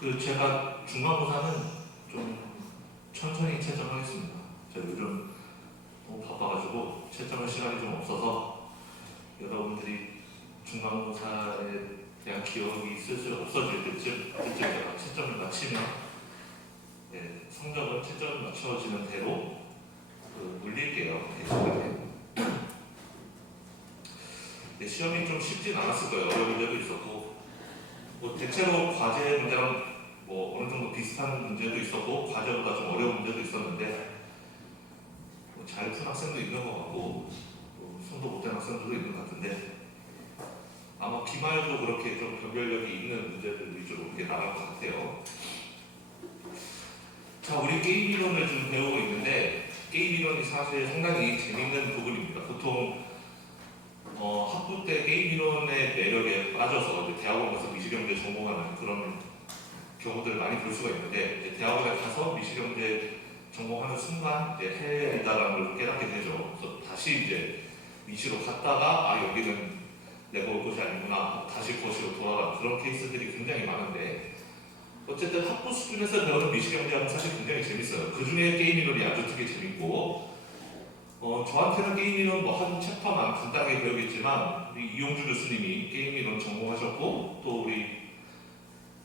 제가 중간고사는 좀 천천히 채점하겠습니다. 제가 요즘 너무 바빠가지고 채점할 시간이 좀 없어서 여러분들이 중간고사에 대한 기억이 슬슬 없어질 때쯤 제가 채점을 마치면 성적은 채점을 맞춰지는 대로 물릴게요. 시험이 좀 쉽진 않았을 거예요. 어려운 문제도 있었고 대체로 과제 문제랑 어느 정도 비슷한 문제도 있었고 과제보다 좀 어려운 문제도 있었는데 잘 푼 학생도 있는 것 같고 손도 못된 학생들도 있는 것 같은데 아마 기말도 그렇게 좀 변별력이 있는 문제들 위주로 이렇게 나갈 것 같아요. 자, 우리 게임 이론을 좀 배우고 있는데 게임 이론이 사실 상당히 재밌는 부분입니다. 보통 학부 때 게임 이론의 매력에 빠져서 이제 대학원 가서 미시경제 전공하는 그런 경우들을 많이 볼 수가 있는데 이제 대학원에 가서 미시경제 전공하는 순간 이제 해외이다라는 걸 깨닫게 되죠. 그래서 다시 이제 미시로 갔다가 여기는 내가 올 곳이 아니구나 다시 거시로 돌아가는 그런 케이스들이 굉장히 많은데 어쨌든 학부 수준에서 배우는 미시경제학은 사실 굉장히 재밌어요. 그 중에 게임 이론이 아주 특히 재밌고 저한테는 게임 이론 한 챕터만 간단하게 배우겠지만 우리 이용주 교수님이 게임 이론 전공하셨고 또 우리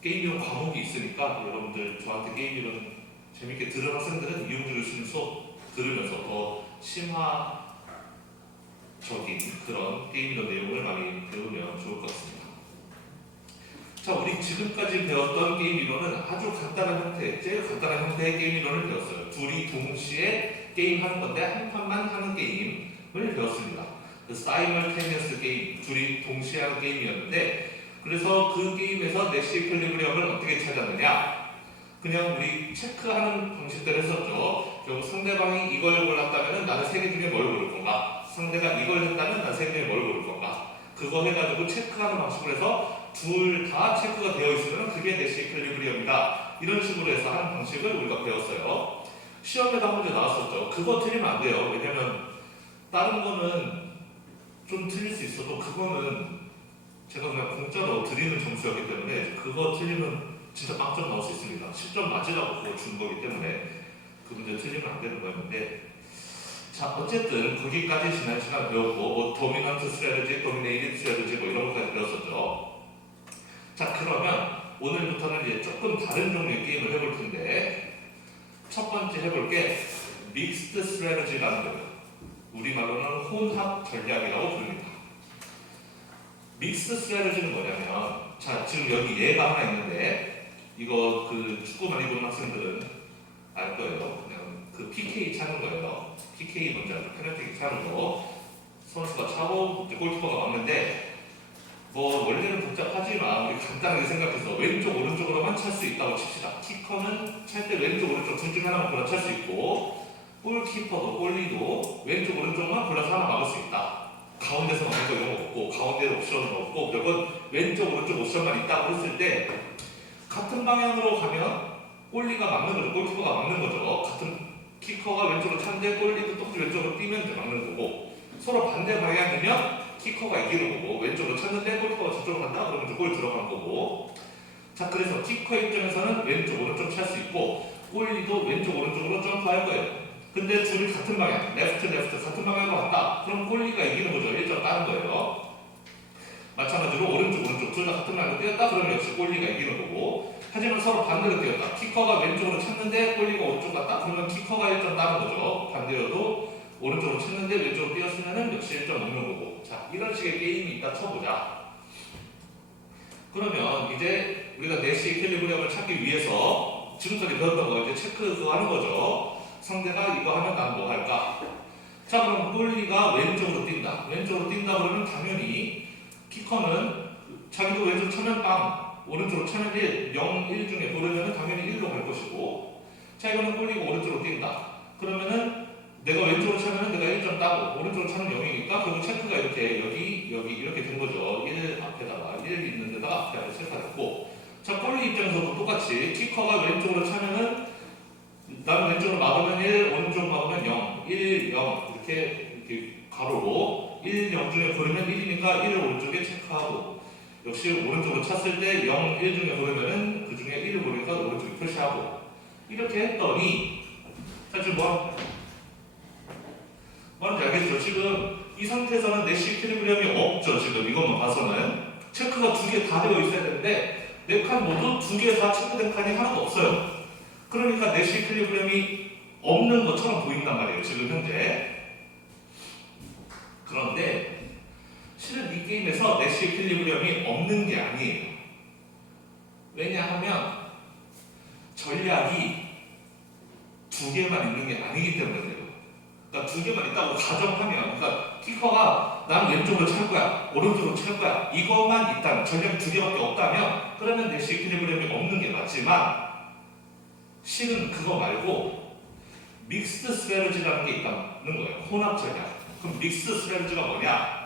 게임 이론 과목이 있으니까 여러분들 저한테 게임 이론 재밌게 들은 학생들은 이용주 교수님 수업 들으면서 더 심화적인 그런 게임 이론 내용을 많이 배우면 좋을 것 같습니다. 자, 우리 지금까지 배웠던 게임 이론은 아주 간단한 형태, 제일 간단한 형태의 게임 이론을 배웠어요. 둘이 동시에 게임하는 건데 한 판만 하는 게임을 배웠습니다. 사이멀테니어스 게임, 둘이 동시에 하는 게임이었는데 그래서 그 게임에서 내시 이퀄리브리엄을 어떻게 찾았느냐? 그냥 우리 체크하는 방식대로 했었죠. 결국 상대방이 이걸 골랐다면 나는 세 개 중에 뭘 고를 건가? 상대가 이걸 했다면 나는 세 개 중에 뭘 고를 건가? 그거 해가지고 체크하는 방식으로 해서 둘 다 체크가 되어 있으면 그게 내시 이퀄리브리엄이다. 이런 식으로 해서 하는 방식을 우리가 배웠어요. 시험에도 한 문제 나왔었죠. 그거 틀리면 안 돼요. 왜냐면 다른 거는 좀 틀릴 수 있어도 그거는 제가 그냥 공짜로 드리는 점수였기 때문에 그거 틀리면 진짜 빵점 나올 수 있습니다. 10점 맞으라고 그거 준 거기 때문에 그 문제 틀리면 안 되는 거였는데 자, 어쨌든 거기까지 지난 시간 배웠고 도미넌트 스트래티지, 도미네이티드 스트래티지 이런 것까지 배웠었죠. 자, 그러면 오늘부터는 이제 조금 다른 종류의 게임을 해볼 텐데 첫 번째 해볼 게 믹스드 스트래티지라는 거예요. 우리말로는 혼합 전략이라고 부릅니다. 믹스드 스트래티지는 뭐냐면 자, 지금 여기 얘가 하나 있는데 이거 축구 많이 보는 학생들은 알 거예요. 그냥 PK 차는 거예요. PK 뭔지 알죠? 페널티킥 차는 거. 선수가 차고 이제 골키퍼가 막는데 원래는 복잡하지만 우리 간단하게 생각해서 왼쪽 오른쪽으로만 찰 수 있다고 칩시다. 키커는 찰 때 왼쪽 오른쪽 둘 중에 하나만 골라 찰 수 있고 골키퍼도 골리도 왼쪽 오른쪽만 골라서 하나 막을 수 있다. 가운데서 막는 거 이런 거 없고 가운데 옵션은 없고 무조건 왼쪽 오른쪽 옵션만 있다고 했을 때 같은 방향으로 가면 골리가 막는 거죠. 골키퍼가 막는 거죠. 같은 키커가 왼쪽으로 차는데 골리도 똑같이 왼쪽으로 뛰면 이제 막는 거고 서로 반대 방향이면 키커가 이기는 거고 왼쪽으로 찼는데 골키퍼가 저쪽으로 간다? 그러면 이제 골 들어간 거고 자, 그래서 키커 입장에서는 왼쪽 오른쪽 찰 수 있고 골리도 왼쪽 오른쪽으로 점프할 거예요. 근데 둘이 같은 방향, 레프트 같은 방향으로 갔다. 그럼 골리가 이기는 거죠. 1점 따는 거예요. 마찬가지로 오른쪽 둘 다 같은 방향으로 뛰었다. 그러면 역시 골리가 이기는 거고 하지만 서로 반대로 뛰었다. 키커가 왼쪽으로 찼는데 골리가 오른쪽 갔다. 그러면 키커가 1점 따는 거죠. 반대로도 오른쪽으로 쳤는데 왼쪽으로 뛰었으면 역시 1점 먹는 거고 자, 이런 식의 게임이 있다 쳐보자. 그러면 이제 우리가 내시 이퀄리브리엄을 찾기 위해서 지금까지 배웠던 거 이제 체크 그거 하는 거죠. 상대가 이거 하면 난 뭐 할까? 자, 그럼 골리가 왼쪽으로 뛴다. 왼쪽으로 뛴다 그러면 당연히 키커는 자기도 왼쪽으로 차면 빵, 오른쪽으로 차면 1, 0, 1 중에 고르면 당연히 1로 갈 것이고 자, 이거는 골리가 오른쪽으로 뛴다. 그러면은 내가 왼쪽으로 차면 내가 1점 따고 오른쪽으로 차면 0이니까 그리고 체크가 이렇게 여기 이렇게 된 거죠. 1 앞에다가 1 있는 데다가 앞에 체크가 됐고 자, 골리 입장에서도 똑같이 키커가 왼쪽으로 차면은 나는 왼쪽으로 막으면 1, 오른쪽으로 막으면 0, 1, 0 이렇게 가로로 1, 0 중에 고르면 1이니까 1을 오른쪽에 체크하고 역시 오른쪽으로 찼을 때 0, 1 중에 고르면은 그 중에 1을 고르니까 오른쪽에 표시하고 이렇게 했더니 사실 뭐하는지 알겠죠? 지금 이 상태에서는 내시 이퀄리브리엄이 없죠. 지금 이것만 봐서는 체크가 두 개 다 되어 있어야 되는데 네 칸 모두 두 개 다 체크된 칸이 하나도 없어요. 그러니까 내시 이퀄리브리엄이 없는 것처럼 보인단 말이에요. 지금 현재. 그런데 실은 이 게임에서 내시 이퀄리브리엄이 없는 게 아니에요. 왜냐하면 전략이 두 개만 있는 게 아니기 때문에 그래요. 그러니까 두 개만 있다고 가정하면, 그러니까 키커가 나는 왼쪽으로 찰 거야, 오른쪽으로 찰 거야, 이것만 있다면, 전략이 두 개밖에 없다면, 그러면 내시 이퀄리브리엄이 없는 게 맞지만, 실은 그거 말고 믹스드 스트래티지라는 게 있다는 거예요. 혼합 전략. 그럼 믹스드 스트래티지가 뭐냐?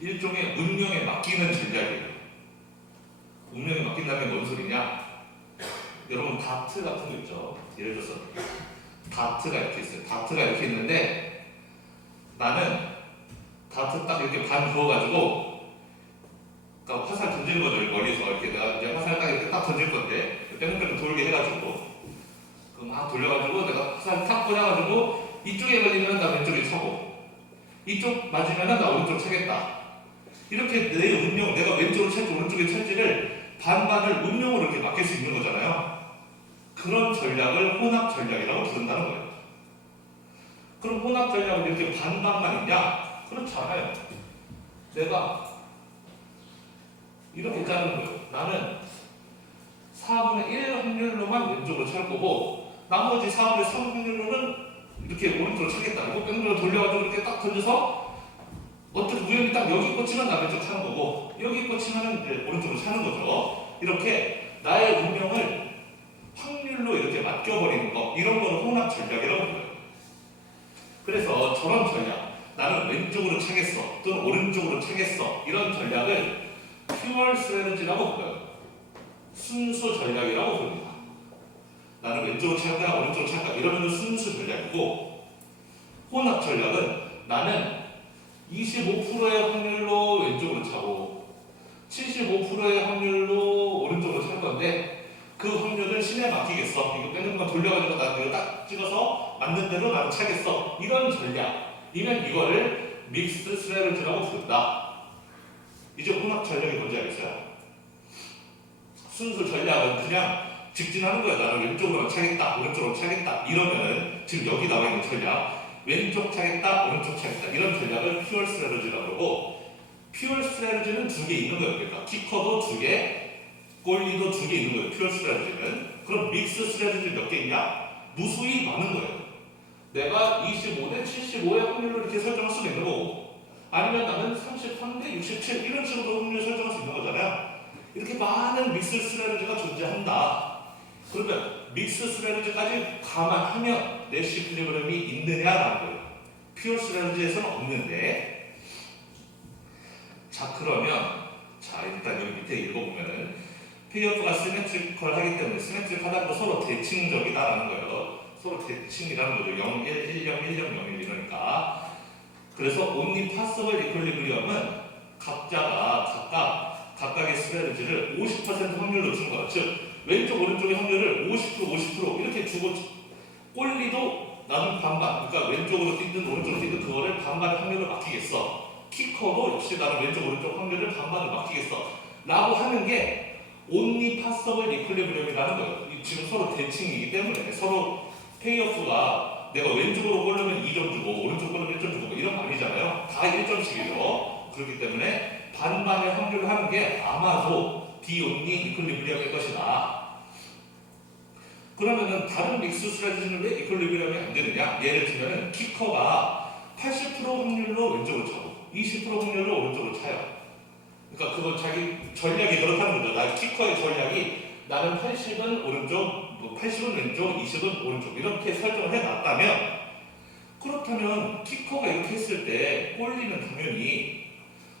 일종의 운명에 맡기는 전략이에요. 운명에 맡긴다면 뭔 소리냐? 여러분 다트 같은 거 있죠? 예를 들어서 다트가 이렇게 있어요. 다트가 이렇게 있는데 나는 다트 딱 이렇게 반 그어가지고 그러니까 화살 던지는 거죠. 머리에서 이렇게 내가 이제 화살 딱 이렇게 딱 던질 건데 뺑뺑뺑 돌게 해가지고 그 막 돌려가지고 내가 화살 탁 꽂아가지고 이쪽에 걸리면 나 왼쪽에 차고 이쪽 맞으면 나 오른쪽 차겠다. 이렇게 내 운명, 내가 왼쪽으로 찰지 오른쪽에 찰지를 반반을 운명으로 이렇게 맡길 수 있는 거잖아요. 그런 전략을 혼합 전략이라고 부른다는 거예요. 그럼 혼합 전략은 이렇게 반반만 있냐? 그렇지 않아요. 내가 이렇게 짜는 거예요. 나는 4분의 1 확률로만 왼쪽으로 찰 거고 나머지 4분의 3 확률로는 이렇게 오른쪽으로 차겠다. 이거 뺑뺑 돌려가지고 이렇게 딱 던져서 어떻게 우연히 딱 여기 꽂히면 나 왼쪽 차는 거고 여기 꽂히면 이제 오른쪽으로 차는 거죠. 이렇게 나의 운명을 확률로 이렇게 맡겨버리는 거, 이런 거를 혼합 전략이라고 불러요. 그래서 저런 전략, 나는 왼쪽으로 차겠어 또는 오른쪽으로 차겠어, 이런 전략을 퓨어 스트래티지라고 불러요. 순수 전략이라고 부릅니다. 나는 왼쪽으로 찰까 오른쪽으로 찰까 이러면 순수 전략이고, 혼합 전략은 나는 25%의 확률로 왼쪽으로 차고 75%의 확률로 오른쪽으로 찰 건데 그 확률은 신에 맡기겠어. 이거 빼는 거 돌려가지고 나 이거 딱 찍어서 맞는 대로 나는 차겠어. 이런 전략이면 이거를 믹스드 스트래티지라고 부른다. 이제 혼합 전략이 뭔지 알겠어요? 순수 전략은 그냥 직진하는 거야. 나는 왼쪽으로 차겠다, 오른쪽으로 차겠다. 이러면은 지금 여기 나와 있는 전략, 왼쪽 차겠다, 오른쪽 차겠다, 이런 전략을 퓨어 스트래티지라고 그러고, 퓨어 스트래티지는 두 개 있는 거예요. 그러니까 키커도 두 개, 골리도 두 개 있는 거예요. 퓨어 스트래티지는. 그럼 믹스 스트래티지 몇 개 있냐? 무수히 많은 거예요. 내가 25대 75의 확률로 이렇게 설정할 수도 있는 거고, 아니면 나는 33대 67 이런 식으로 확률을 설정할 수 있는 거잖아요. 이렇게 많은 믹스 스트래티지가 존재한다. 그러면 믹스 스트래티지까지 감안하면 내시 이퀄리브리엄이 있느냐라는 거예요. 퓨어 스트래티지에서는 없는데, 자 그러면 자 일단 여기 밑에 읽어보면은 페이어프가 시메트리컬 하기 때문에 시메트릭하다는 건 서로 대칭적이다라는 거예요. 서로 대칭이라는 거죠. 0, 1, 1, 0, 1, 0, 0, 1 이러니까. 그래서 only possible equilibrium은 각각의 스트래티지를 50% 확률로 준 거예요. 즉 왼쪽 오른쪽의 확률을 50% 이렇게 주고, 꼴리도 나는 반반, 그러니까 왼쪽으로 뛰든 오른쪽으로 뛰든 그거를 반반의 확률을 맡기겠어. 키커도 역시 나는 왼쪽 오른쪽 확률을 반반을 맡기겠어 라고 하는 게 only possible equilibrium이라는 거예요. 지금 서로 대칭이기 때문에 서로 페이오프가 내가 왼쪽으로 고르면 2점 주고 오른쪽 고르면 1점 주고 이런 거 아니잖아요. 다 1점씩이죠. 그렇기 때문에 반반의 확률을 하는 게 아마도 the only equilibrium일 것이다. 그러면은 다른 믹스 스트래티지는 왜 이퀄리브리엄이 안 되느냐? 예를 들면은 키커가 80% 확률로 왼쪽으로 차고 20% 확률로 오른쪽으로 차요. 그러니까 그건 자기 전략이 그렇다는 거죠. 나 키커의 전략이 나는 80은 오른쪽, 80은 왼쪽, 20은 오른쪽 이렇게 설정을 해놨다면, 그렇다면 키커가 이렇게 했을 때 꼴리는 당연히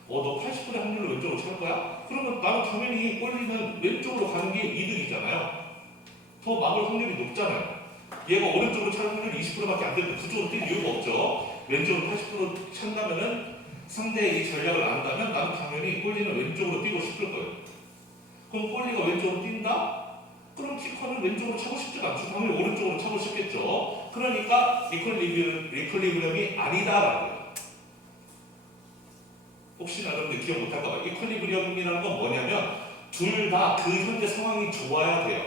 너 80%의 확률로 왼쪽으로 찰 거야? 그러면 나는 당연히 꼴리는 왼쪽으로 가는 게 이득이잖아요. 더 막을 확률이 높잖아요. 얘가 오른쪽으로 차는 확률이 20%밖에 안 되는데 그쪽으로 뛸 이유가 없죠. 왼쪽으로 80% 찬다면은 상대의 이 전략을 안다면 나는 당연히 골리는 왼쪽으로 뛰고 싶을 거예요. 그럼 골리가 왼쪽으로 뛴다? 그럼 키커는 왼쪽으로 차고 싶지가 않죠. 당연히 오른쪽으로 차고 싶겠죠. 그러니까 이퀄리브리엄이 아니다라는 거예요. 혹시나 여러분들 기억 못할까봐 이퀄리브리엄이라는 건 뭐냐면 둘 다 그 현재 상황이 좋아야 돼요.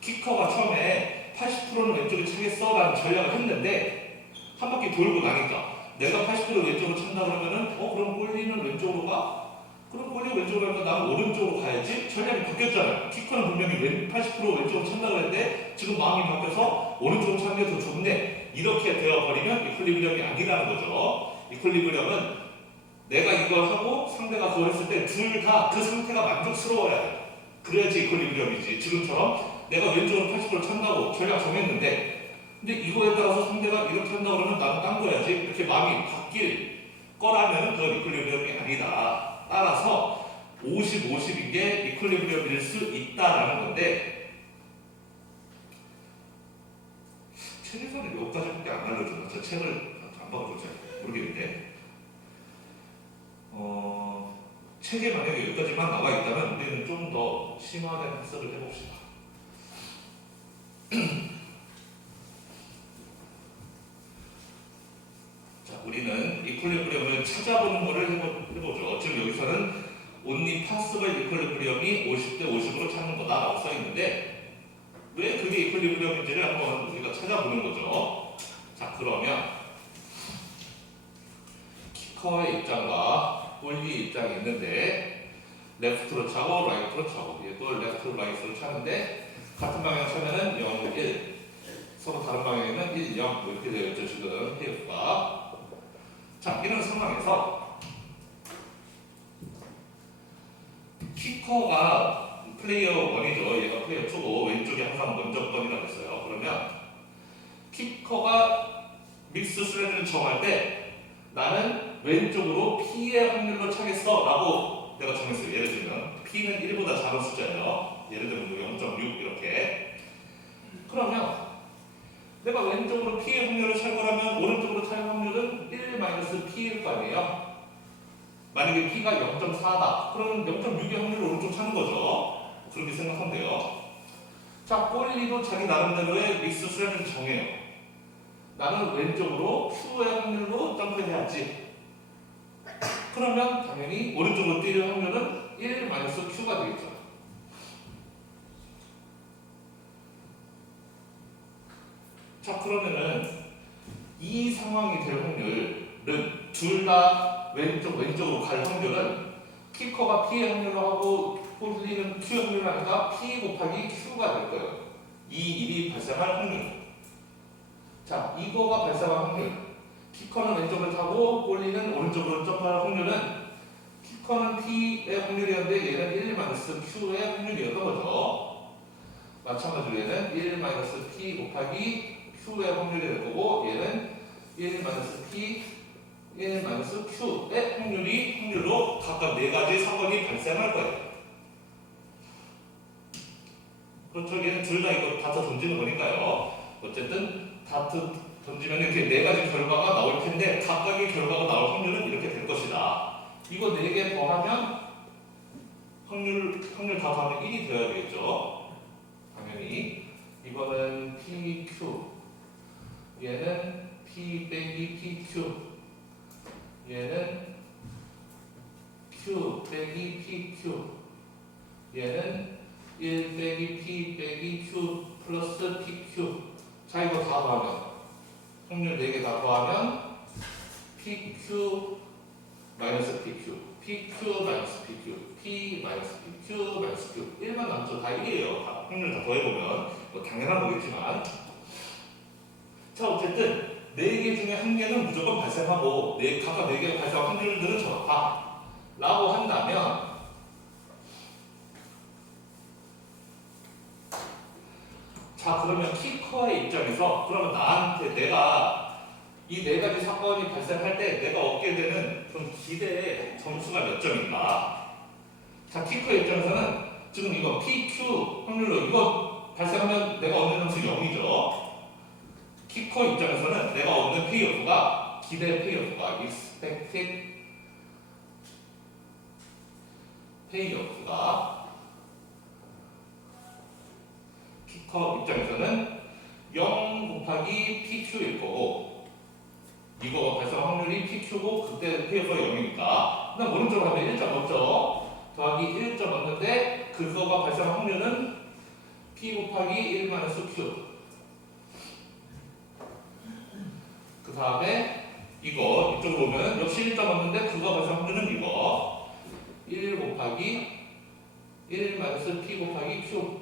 키커가 처음에 80%는 왼쪽에 차겠어 라는 전략을 했는데 한 바퀴 돌고 나니까 내가 80% 왼쪽으로 찬다 그러면은 그럼 골리는 왼쪽으로 가? 그럼 골리가 왼쪽으로 가니까 나는 오른쪽으로 가야지? 전략이 바뀌었잖아요. 키커는 분명히 80% 왼쪽으로 찬다 그랬는데 지금 마음이 바뀌어서 오른쪽으로 차는 게 더 좋네. 이렇게 되어버리면 이퀄리브리엄이 아니라는 거죠. 이퀄리브리엄은 내가 이걸 하고 상대가 그걸 했을 때 둘 다 그 상태가 만족스러워야 돼. 그래야지 이퀄리브리엄이지. 지금처럼 내가 왼쪽으로 80% 찬다고 전략 정했는데 근데 이거에 따라서 상대가 이렇게 한다 그러면 나는 딴 거야지. 이렇게 마음이 바뀔 거라면 그건 이퀄리브리엄이 아니다. 따라서 50-50인 게 이퀄리브리엄일 수 있다라는 건데 책에서는 여기까지밖에 안 알려주나? 저 책을 안 봐도 잘 모르겠는데 책에 만약에 여기까지만 나와 있다면 우리는 좀 더 심화된 해석을 해봅시다. 자, 우리는 이퀄리브리엄을 찾아보는 것을 해보죠. 지금 여기서는 only possible 이퀄리브리엄이 50대 50으로 찾는 거다라고 써 있는데 왜 그게 이퀄리브리엄인지를 한번 우리가 찾아보는 거죠. 자, 그러면 키커의 입장과 골리 입장이 있는데 레프트로 차고 라이트로 차고 얘도 레프트로 라이트로 차는데 같은 방향 차면은 0, 1 서로 다른 방향이면 1, 0 이렇게 되어 있죠. 지금 PF가 자, 이런 상황에서 키커가 플레이어 1이죠. 얘가 플레이어 2고 왼쪽이 항상 먼저 번이라고 했어요. 그러면 키커가 믹스 스레드를 정할 때 나는 왼쪽으로 P의 확률로 차겠어 라고 내가 정했어요. 예를 들면 P는 1보다 작은 숫자예요. 예를 들면 0.6 이렇게. 그러면 내가 왼쪽으로 P의 확률을 찰 거라면 오른쪽으로 찰 확률은 1-P일 거 아니에요. 만약에 P가 0.4다. 그러면 0.6의 확률로 오른쪽 차는 거죠. 그렇게 생각하면 돼요. 자, 골리도 자기 나름대로의 믹스 수량을 정해요. 나는 왼쪽으로 Q의 확률로 점프해야지. 그러면 당연히 오른쪽으로 뛰는 확률은 1-Q가 되겠죠. 자, 그러면은 이 상황이 될 확률은 둘 다 왼쪽으로 갈 확률은 키커가 P의 확률로 하고 골리는 Q 확률로 하니까 P 곱하기 Q가 될 거예요. 이 일이 발생할 확률. 자, 이거가 발생할 확률. 키커는 왼쪽을 타고 골리는 오른쪽으로 점프할 확률은 키커는 P의 확률이었는데 얘는 1-Q의 확률이었던 거죠. 마찬가지로 얘는 1-P 곱하기 Q의 확률이 될 거고 얘는 1-P, 1-Q의 확률로 각각 네 가지 사건이 발생할 거예요. 그렇죠. 얘는 둘 다 이거 다트 던지는 거니까요. 어쨌든 다트 던지면 이렇게 네 가지 결과가 나올 텐데 각각의 결과가 나올 확률은 이렇게 될 것이다. 이거 4개 더하면 확률 다 더하면 1이 되어야 되겠죠. 당연히 이거는 PQ 얘는 P 빼기 PQ 얘는 Q 빼기 PQ 얘는 1 빼기 P 빼기 Q 플러스 PQ. 자, 이거 다 더하면 확률 4개 다 더하면 PQ 마이너스 PQ, PQ 마이너스 PQ, P 마이너스 PQ 마이너스 Q. 1만 남죠. 다 1이에요. 다 확률 다 더해보면 뭐 당연한 거겠지만 자, 어쨌든 4개 중에 1개는 무조건 발생하고 각각 4개가 발생한 확률들은 저렇다 라고 한다면 자, 그러면 키커의 입장에서 그러면 나한테 내가 이 4가지 사건이 발생할 때 내가 얻게 되는 그런 기대의 점수가 몇 점인가. 자, 키커의 입장에서는 지금 이거 PQ 확률로 이거 발생하면 내가 얻는 점수 0이죠. 키커 입장에서는 내가 얻는 페이오프가 기대 페이오프가 expected 페이어프가 키커 입장에서는 0 곱하기 PQ일 거고 이거 발생 확률이 PQ고 그때 페이어프가 0이니까 그다음 오른쪽으로 하면 1점 없죠. 더하기 1점 없는데 그거가 발생 확률은 P 곱하기 1 마이너스 Q. 그 다음에 이거 이쪽으로 오면 역시 1점 없는데 그거 발생 확률은 이거 1 곱하기 1 마이너스 P 곱하기 Q.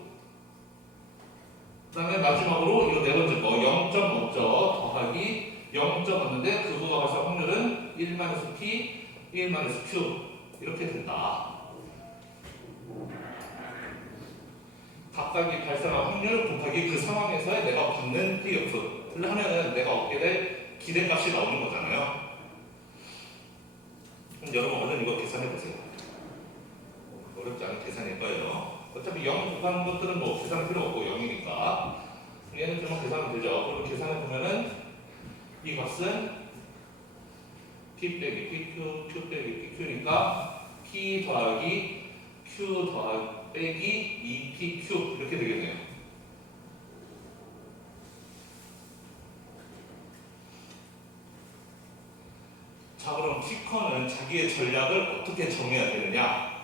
그 다음에 마지막으로 이거 네 번째 거 0점 없죠. 더하기 0점 없는데 그거가 발생 확률은 1 마이너스 P 1 마이너스 Q 이렇게 된다. 각각이 발생한 확률 곱하기 그 상황에서의 내가 받는 페이어프를 하면은 내가 얻게 될 기대값이 나오는 거잖아요. 그럼 여러분 얼른 이거 계산해 보세요. 어렵지 않은 계산일 거예요. 어차피 0 곱하는 것들은 뭐 계산할 필요 없고 0이니까 얘는 좀 계산하면 되죠. 그럼 계산해 보면은 이 값은 P 빼기 PQ, Q 빼기 PQ니까 P 더하기 Q 더하기 빼기 2PQ 이렇게 되겠네요. 자, 그럼 키커는 자기의 전략을 어떻게 정해야 되느냐?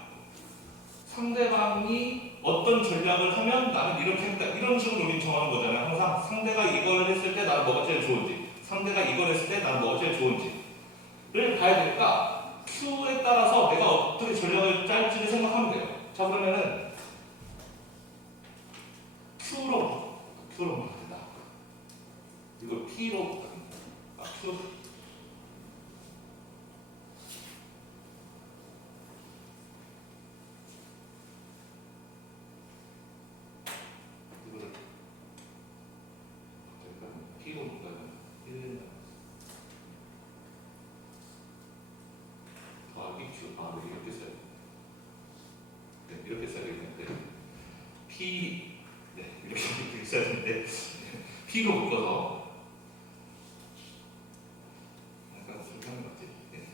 상대방이 어떤 전략을 하면 나는 이렇게 했다. 이런 식으로 우리 정하는 거잖아요. 항상 상대가 이걸 했을 때 나는 뭐가 제일 좋은지, 상대가 이걸 했을 때 나는 뭐가 제일 좋은지를 봐야 되니까 Q에 따라서 내가 어떻게 전략을 짤지를 생각하면 돼요. 자, 그러면은 Q로 바꾼다. 이거 P로 Q 이거를 P로 바꾸면 1 더하기 Q 네, 이렇게 써요. 네, 이렇게 써야 되겠는데 P 네, 이렇게 써야 되는데 P로 묶어서 약간 좀 하는 것 같아요. 네.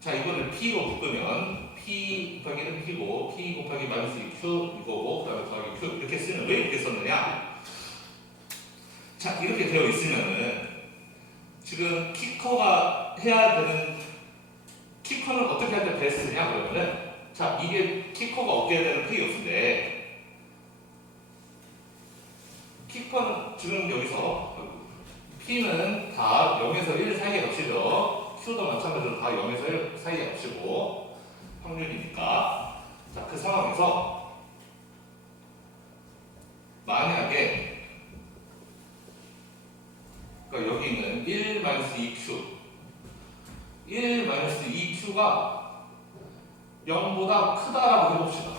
자, 이거를 P로 묶으면 P 곱하기는 P고 P 곱하기 마이너스 2Q 이거고 그 다음에 더하기 Q 이렇게 쓰면 왜 이렇게 썼느냐? 자, 이렇게 되어 있으면은 지금 키커가 해야 되는 키커는 어떻게 할 때 베스트냐 그러면은 자, 이게 키커가 얻게 되는 페이어프인데 키커는 지금 여기서 P는 다 0에서 1 사이의 값이죠. Q도 마찬가지로 다 0에서 1 사이의 값이고 확률이니까 자, 그 상황에서 만약에 그러니까 여기 있는 1-2Q 1-2Q가 0보다 크다라고 해봅시다.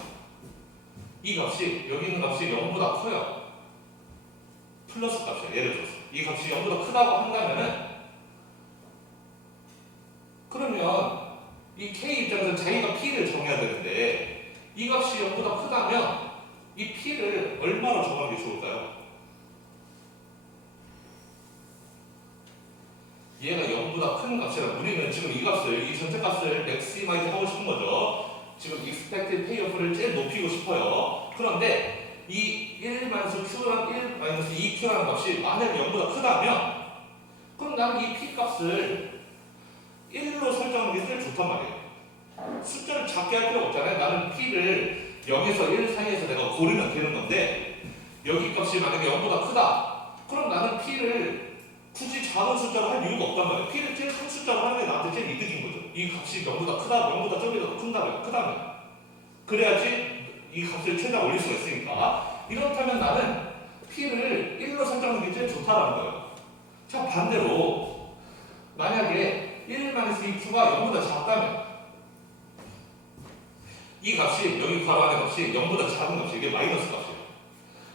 이 값이 여기 있는 값이 0보다 커요. 플러스 값이야. 예를 들어서 이 값이 0보다 크다고 한다면은 그러면 이 K 입장에서 자기가 P를 정해야 되는데 이 값이 0보다 크다면 이 P를 얼마로 정하는 게 좋을까요? 얘가 0보다 큰 값이라 우리는 지금 이 값을 이 전체 값을 맥시마이즈 하고 싶은 거죠. 지금 expected payoff를 제일 높이고 싶어요. 그런데 이 1-Q랑 1-2Q라는 값이 만약에 0보다 크다면 그럼 나는 이 P 값을 1로 설정하는 게 제일 좋단 말이에요. 숫자를 작게 할 필요 없잖아요. 나는 P를 0에서 1 사이에서 내가 고르면 되는 건데 여기 값이 만약에 0보다 크다. 그럼 나는 P를 굳이 작은 숫자로 할 이유가 없단 말이에요. P를 제일 큰 숫자로 하는 게 나한테 제일 이득인 거죠. 이 값이 0보다 크다, 0보다 좀 더 크다면. 그래야지 이 값을 최대한 올릴 수가 있으니까. 이렇다면 나는 P를 1로 설정하는 게 제일 좋다라는 거예요. 자, 반대로 만약에 1-2Q가 0보다 작다면 이 값이 여기 괄호 안의 값이 0보다 작은 값이 이게 마이너스 값이에요.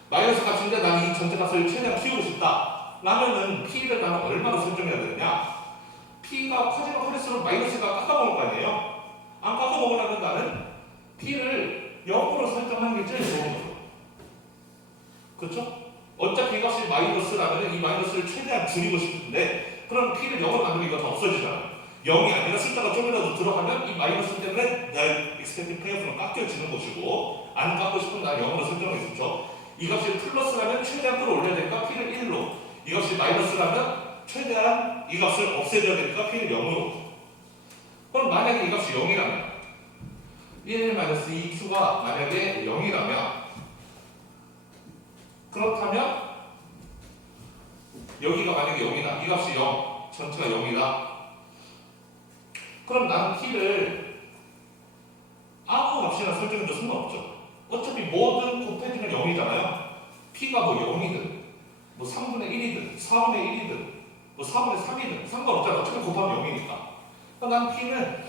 마이너스 값인데 나는 이 전체 값을 최대한 키우고 싶다. 라면은 P를 나는 얼마로 설정해야 되느냐? P가 커지면 커질수록 마이너스가 깎아먹을 거 아니에요? 안 깎아먹으려면 나는 P를 0으로 설정하는 게 제일 좋은 거죠. 그렇죠? 어차피 이 값이 마이너스라면 이 마이너스를 최대한 줄이고 싶은데 그럼 P를 0으로 만들면 이거 다 없어지잖아요. 0이 아니라 숫자가 좀이라도 들어가면 이 마이너스 때문에 나의 expected payoff는 깎여지는 것이고, 안 깎고 싶으면 나 0으로 설정하고 있죠. 이 값이 플러스라면 최대한 끌어올려야 되니까 P를 1로, 이 값이 마이너스라면 최대한 이 값을 없애줘야 되니까 P를 0으로. 그럼 만약에 이 값이 0이라면 1-2q가 만약에 0이라면, 그렇다면 여기가 만약에 0이다. 이 값이 0, 전체가 0이다. 그럼 나는 P를 아무 값이나 설정해도 상관없죠. 어차피 뭐든 곱해지면 0이잖아요. P가 뭐 0이든 뭐 3분의 1이든 4분의 1이든 뭐 4분의 3이든 상관없잖아. 어차피 곱하면 0이니까. 그러니까 난 P는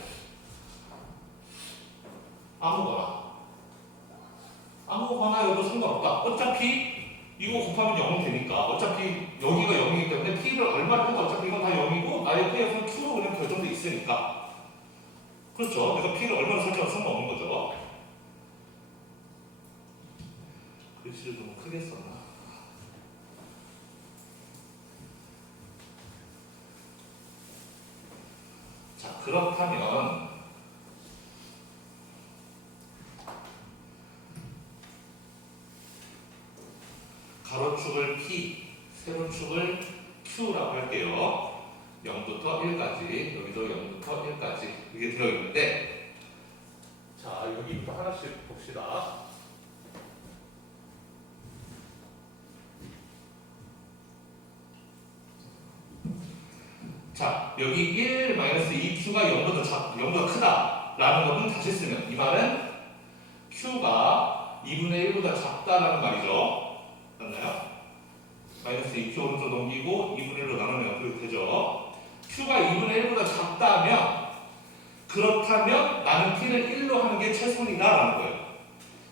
아무거나여도 상관없다. 어차피 이거 곱하면 0이 되니까, 어차피 여기가 0이기 때문에 P를 얼마를 해도 어차피 이건 다 0이고 나의 P에서는 Q로 그냥 결정돼 있으니까. 그렇죠. 그래서 P를 얼마나 설정해도 상관없는 거죠. 글씨를 너무 크게 썼나? 자, 그렇다면 가로축을 P, 세로축을 Q라고 할게요. 0부터 1까지, 여기도 0부터 1까지 이게 들어있는데, 자, 여기부터 하나씩 봅시다. 자, 여기 1-2q가 0보다 크다라는 것은 다시 쓰면 이 말은 q가 2분의 1보다 작다라는 말이죠. 맞나요? 마이너스 2q 오른쪽 넘기고 2분의 1로 나누면 그렇게 되죠. q가 2분의 1보다 작다면, 그렇다면 나는 p를 1로 하는 게 최선이다라는 거예요.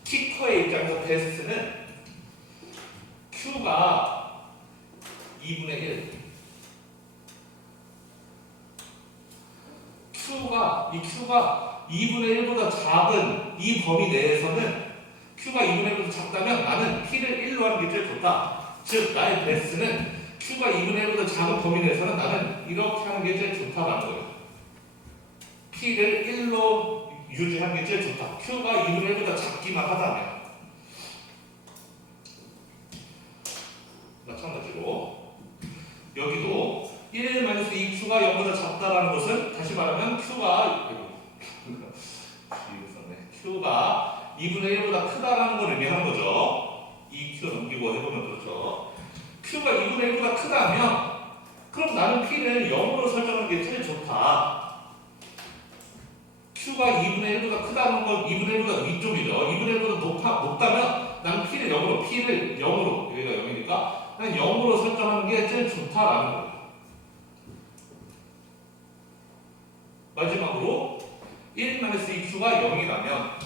키커의 입장에서 베스트는 q가 2분의 1, Q가 2분의 1보다 작은 이 범위 내에서는, Q가 2분의 1보다 작다면 나는 P를 1로 하는 게 제일 좋다. 즉 나의 베스트는 Q가 2분의 1보다 작은 범위 내에서는 나는 이렇게 하는 게 제일 좋다라는 거예요. P를 1로 유지하는 게 제일 좋다. Q가 2분의 1보다 작기만 하다면. 마찬가지로 여기도 1-2q가 0보다 작다라는 것은, 다시 말하면 Q가 2분의 1보다 크다라는 걸 의미하는 거죠. 2q 넘기고 해보면 그렇죠. Q가 2분의 1보다 크다면, 그럼 나는 P를 0으로 설정하는 게 제일 좋다. Q가 2분의 1보다 크다는 건 2분의 1보다 위쪽이죠. 2분의 1보다 높다면 나는 P를 0으로, 여기가 0이니까 나는 0으로 설정하는 게 제일 좋다라는 거예요. 마지막으로 1-2q가 0이라면,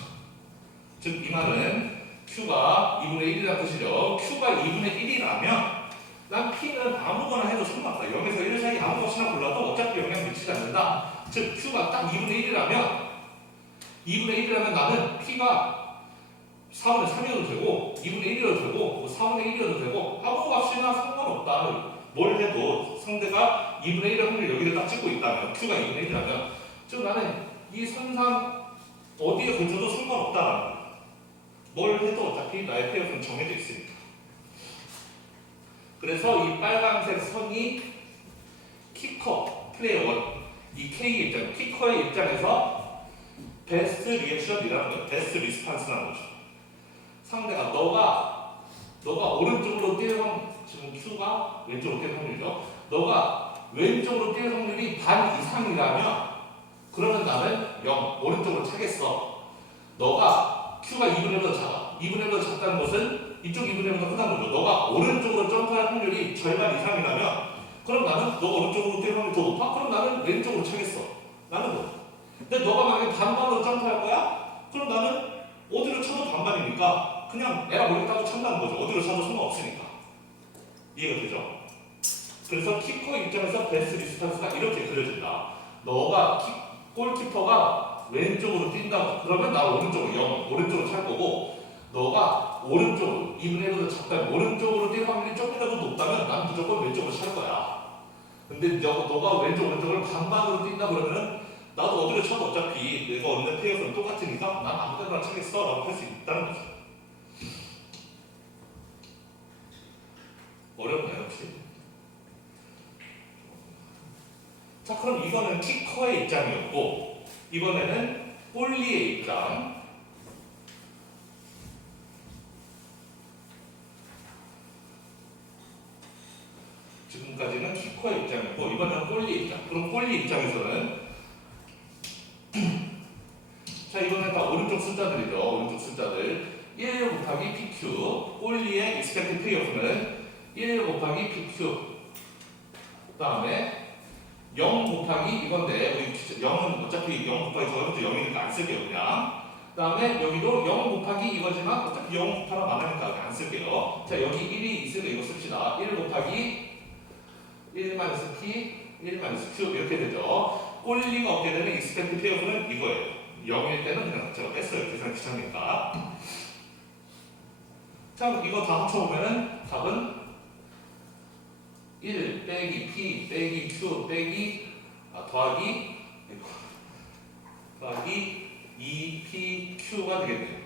즉 이 말은 q가 2분의 1이라는 뜻이죠. q가 2분의 1이라면 난 p는 아무거나 해도 상관없다. 0에서 1 사이 아무 값이나 골라도 어차피 영향 미치지 않는다. 즉 q가 딱 2분의 1이라면 나는 p가 4분의 3이어도 되고 2분의 1이어도 되고 뭐 4분의 1이어도 되고 아무 값이나 상관없다. 뭘 해도 상대가 2분의 1의 확률 여기를 딱 찍고 있다면, q가 2분의 1이라면, 즉 나는 이 선상 어디에 걸쳐도 상관없다라는 거예요. 뭘 해도 어차피 나의 페어는 정해져 있으니까. 그래서 이 빨간색 선이 키커, 플레이어 1, 이 K의 입장, 키커의 입장에서 베스트 리액션이라는 거예요. 베스트 리스판스라는 거죠. 상대가 너가 오른쪽으로 뛸 확률, 지금 Q가 왼쪽으로 뛸 확률이죠. 너가 왼쪽으로 뛸 확률이 반 이상이라면, 그러면 나는 0, 오른쪽으로 차겠어. 너가 Q가 2분의 1보다 작아. 2분의 1보다 작다는 것은 이쪽 2분의 1보다 크다는 거죠. 너가 오른쪽으로 점프할 확률이 절반 이상이라면, 그럼 나는 너가 오른쪽으로 뛸 확률이 더 높아? 그럼 나는 왼쪽으로 차겠어. 나는 뭐. 근데 너가 만약에 반반으로 점프할 거야? 그럼 나는 어디로 쳐도 반반이니까 그냥 내가 모르겠다고 찬다는 거죠. 어디로 쳐도 상관없으니까. 이해가 되죠? 그래서 키퍼 입장에서 베스트 리스턴스가 이렇게 그려진다. 너가 골키퍼가 왼쪽으로 뛴다. 그러면 나 오른쪽으로 0, 오른쪽으로 찰 거고, 너가 오른쪽으로 2분의 1보다 작다면 오른쪽으로 뛸 확률이 조금이라도 높다면 난 무조건 왼쪽으로 찰 거야. 근데 너가 왼쪽 오른쪽을 반반으로 뛴다 그러면은 나도 어디를 쳐도 어차피 내가 얻는 페이어는 똑같으니까 난 아무 데나 치겠어 라고 할 수 있다는 거죠. 어렵나요 혹시? 자 그럼 이거는 키커의 입장이었고 이번에는 골리의 입장. 지금까지는 키커의 입장이었고 이번에는 골리 입장. 그럼 골리 입장에서는 자 이번엔 다 오른쪽 숫자들이죠. 오른쪽 숫자들 1 곱하기 PQ 골리의 expected payoff는 1 곱하기 PQ 그 다음에 0 곱하기 이건데 우리 0은 어차피 0 곱하기 저거부터 0이니까 안 쓸게요 그냥. 그 다음에 여기도 0 곱하기 이거지만 어차피 0 곱하라 많으니까 안 쓸게요. 자 여기 1이 있으니까 이거 씁시다. 1 곱하기 1-P, 1-Q 이렇게 되죠. 꼴리가 없게 되는 expected payoff는 이거예요. 0일 때는 그냥 제가 뺐어요. 계산 귀찮으니까. 자 이거 다 합쳐보면은 답은 1 빼기 P 빼기 Q 빼기 더하기 2PQ가 되겠네요.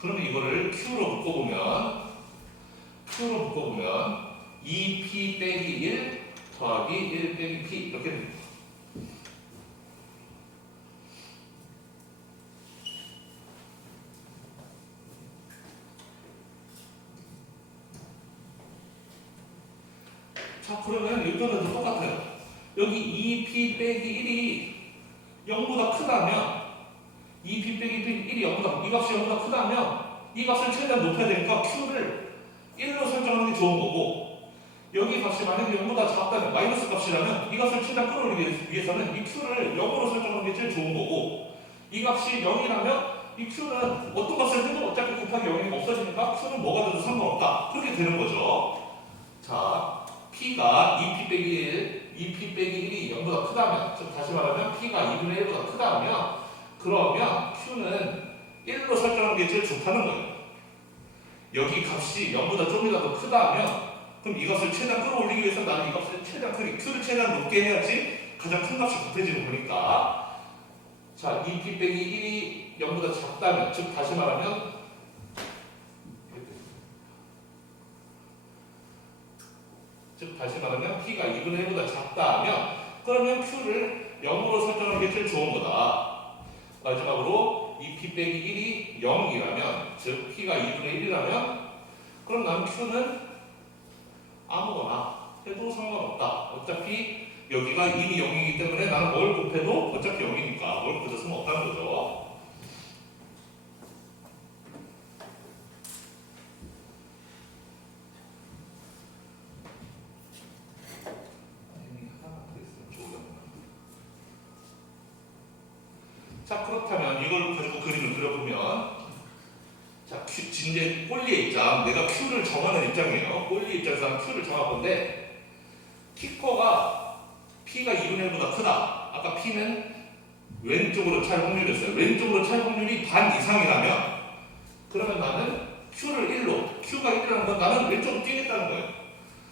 그러면 이거를 Q로 묶어보면 2P 빼기 1 더하기 1 빼기 P 이렇게 됩니다. 자 그러면 이거는 똑같아요. 여기 2P 빼기 1이 0보다 크다면 2P 빼기 1이 0보다 이 값이 0보다 크다면 이 값을 최대한 높여야 되니까 Q를 1로 설정하는 게 좋은 거고 여기 값이 만약에 0보다 작다면 마이너스 값이라면 이 값을 최대한 끌어올리기 위해서는 이 Q를 0으로 설정하는 게 제일 좋은 거고 이 값이 0이라면 이 Q는 어떤 값을 해도 어차피 곱하기 0이 없어지니까 Q는 뭐가 돼도 상관없다. 그렇게 되는 거죠. 자 P가 2P 빼기 1, 2P 빼기 1이 0보다 크다면 즉 다시 말하면 P가 2분의 1보다 크다면 그러면 Q는 1로 설정하는 게 제일 좋다는 거예요. 여기 값이 0보다 좀이라도 크다면 그럼 이 값을 최대한 끌어올리기 위해서 나는 이 값을 최대한 크게 Q를 최대한 높게 해야지 가장 큰 값이 곱해지는 거니까 자 2P 빼기 1이 0보다 작다면 즉 다시 말하면 P가 2분의 1보다 작다면 그러면 Q를 0으로 설정하는 게 제일 좋은 거다. 마지막으로 2P 빼기 1이 0이라면 즉 P가 2분의 1이라면 그럼 나는 Q는 아무거나 해도 상관없다. 어차피 여기가 1이 0이기 때문에 나는 뭘 곱해도 어차피 0이니까 뭘 곱해도 상관없다는 거죠. 자 그렇다면 이걸 가지고 그림을 그려보면 자 이제 꼴리의 입장 내가 Q를 정하는 입장이에요. 꼴리 입장에서 Q를 정할 건데 키커가 P가 2분의 1보다 크다. 아까 P는 왼쪽으로 찰 확률이었어요. 왼쪽으로 찰 확률이 반 이상이라면 그러면 나는 Q를 1로 Q가 1이라는 건 나는 왼쪽으로 뛰겠다는 거예요.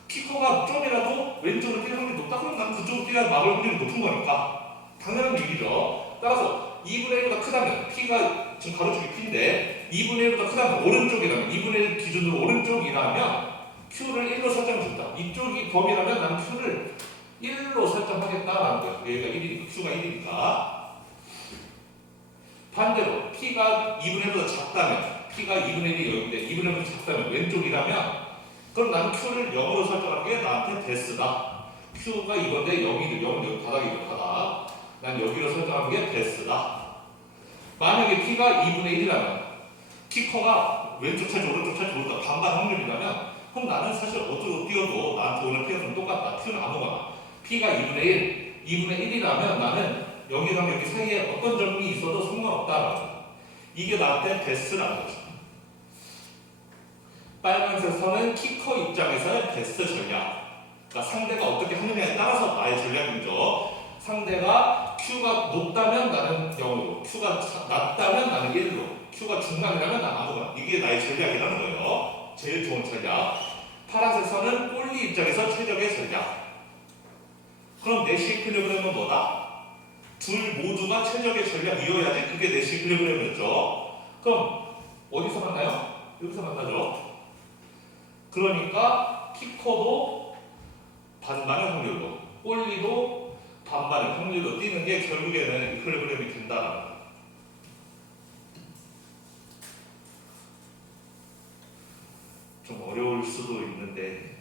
키커가 좀이라도 왼쪽으로 뛸 확률이 높다. 그럼 나는 그쪽으로 뛰어야 막을 확률이 높은 거니까 당연한 얘기죠. 따라서 2분의 1보다 크다면 P가 지금 가로축이 P인데 2분의 1보다 크다면 오른쪽이라면 2분의 1 기준으로 오른쪽이라면 Q를 1로 설정해준다. 이쪽이 범위라면 나는 Q를 1로 설정하겠다라는 거예요. 얘가 1이니까 Q가 1이니까 반대로 P가 2분의 1보다 작다면 P가 2분의 1이 여기인데 2분의 1보다 작다면 왼쪽이라면 그럼 나는 Q를 0으로 설정하는 게 나한테 데스다. Q가 이건데 0이 0은 여기 바닥이고 바닥 난 여기로 설정하는 게 베스트다. 만약에 P가 2분의 1이라면 키커가 왼쪽 찰지 오른쪽 찰지 모르다 반반 확률이라면 그럼 나는 사실 어디로 뛰어도 나한테 오는 페어는 똑같다. Q는 아무거나 P가 2분의 1, 2분의 1이라면 나는 여기랑 여기 사이에 어떤 점이 있어도 상관없다라는 거야. 이게 나한테 베스트라는 거죠. 빨간색 선은 키커 입장에서의 베스트 전략. 그러니까 상대가 어떻게 하느냐에 따라서 나의 전략이죠. 상대가 Q가 높다면 나는 0으로, Q가 낮다면 나는 1로, Q가 중간이라면 나 아무거나. 이게 나의 전략이라는 거예요. 제일 좋은 전략. 파란색 선은 꼴리 입장에서 최적의 전략. 그럼 내시 이퀄리브리엄은 뭐다? 둘 모두가 최적의 전략이어야지 그게 내시 이퀄리브리엄이었죠. 그럼 어디서 만나요? 여기서 만나죠. 그러니까 키커도 반반의 확률로, 꼴리도 반반의 확률로 뛰는 게 결국에는 이퀄리브리엄이 된다라는 거예요. 좀 어려울 수도 있는데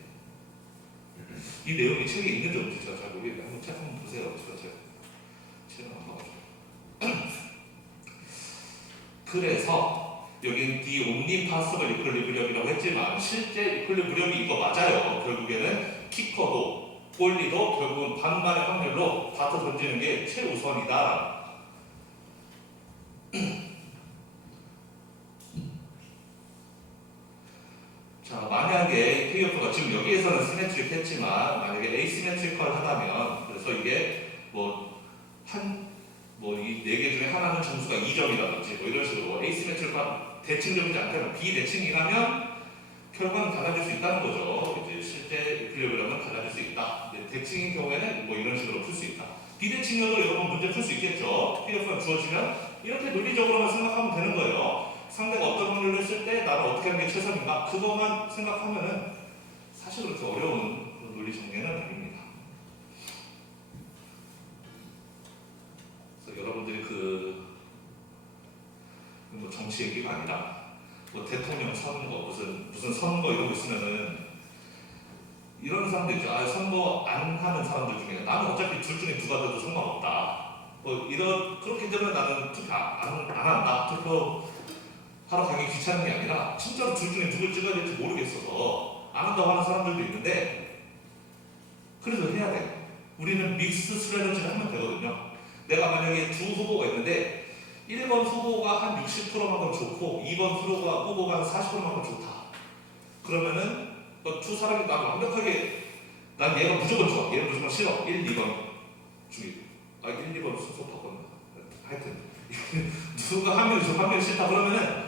이 내용이 책에 있는지 없는지 제가 잘 모르겠는데 한번 책 한번 보세요. 제가 책을 안 봐가지고. 그래서 여기는 the only possible equilibrium이라고 했지만 실제 이퀄리브리엄이 이거 맞아요. 결국에는 키커도 꼴리도 결국은 반반의 확률로 다트 던지는 게 최우선이다. 자, 만약에 페이어프가 지금 여기에서는 시메트릭 했지만 만약에 에이시메트리컬 하다면 그래서 이게 이 네 개 중에 하나는 점수가 2점이라든지 뭐 이런 식으로 에이시메트리컬 대칭적이지 않다면 비대칭이라면 결과는 달라질 수 있다는 거죠. 이제 실제 이퀄리브리엄은 달라질 수 있다. 대칭인 경우에는 뭐 이런 식으로 풀 수 있다. 비대칭이어도 여러분 문제 풀 수 있겠죠. 페이어프가 주어지면 이렇게 논리적으로만 생각하면 되는 거예요. 상대가 어떤 확률을 했을 때 나는 어떻게 하는 게 최선인가 그것만 생각하면은 사실 그렇게 어려운 그런 논리 정리는 아닙니다. 그래서 여러분들이 뭐 정치 얘기가 아니라 뭐 대통령 선거 무슨 선거 이런 거 있으면은 이런 사람들 있죠. 선거 안 하는 사람들 중에 나는 어차피 둘 중에 누가 돼도 상관없다. 뭐 그렇게 되면 나는 투표 안 한다. 투표 하러 가기 귀찮은 게 아니라 진짜로 둘 중에 누굴 찍어야 될지 모르겠어서 안 한다고 하는 사람들도 있는데 그래도 해야 돼. 우리는 믹스 스트래티지를 하면 되거든요. 내가 만약에 두 후보가 있는데 1번 후보가 한 60%만큼 좋고 2번 후보가 한 40%만큼 좋다. 그러면은 두 사람이 나 완벽하게 난 얘가 무조건 좋아. 얘는 무조건 싫어. 1, 2번 중에 1, 2번 수습하거나 하여튼 누가 한 명이 좋고 한 명이 싫다 그러면은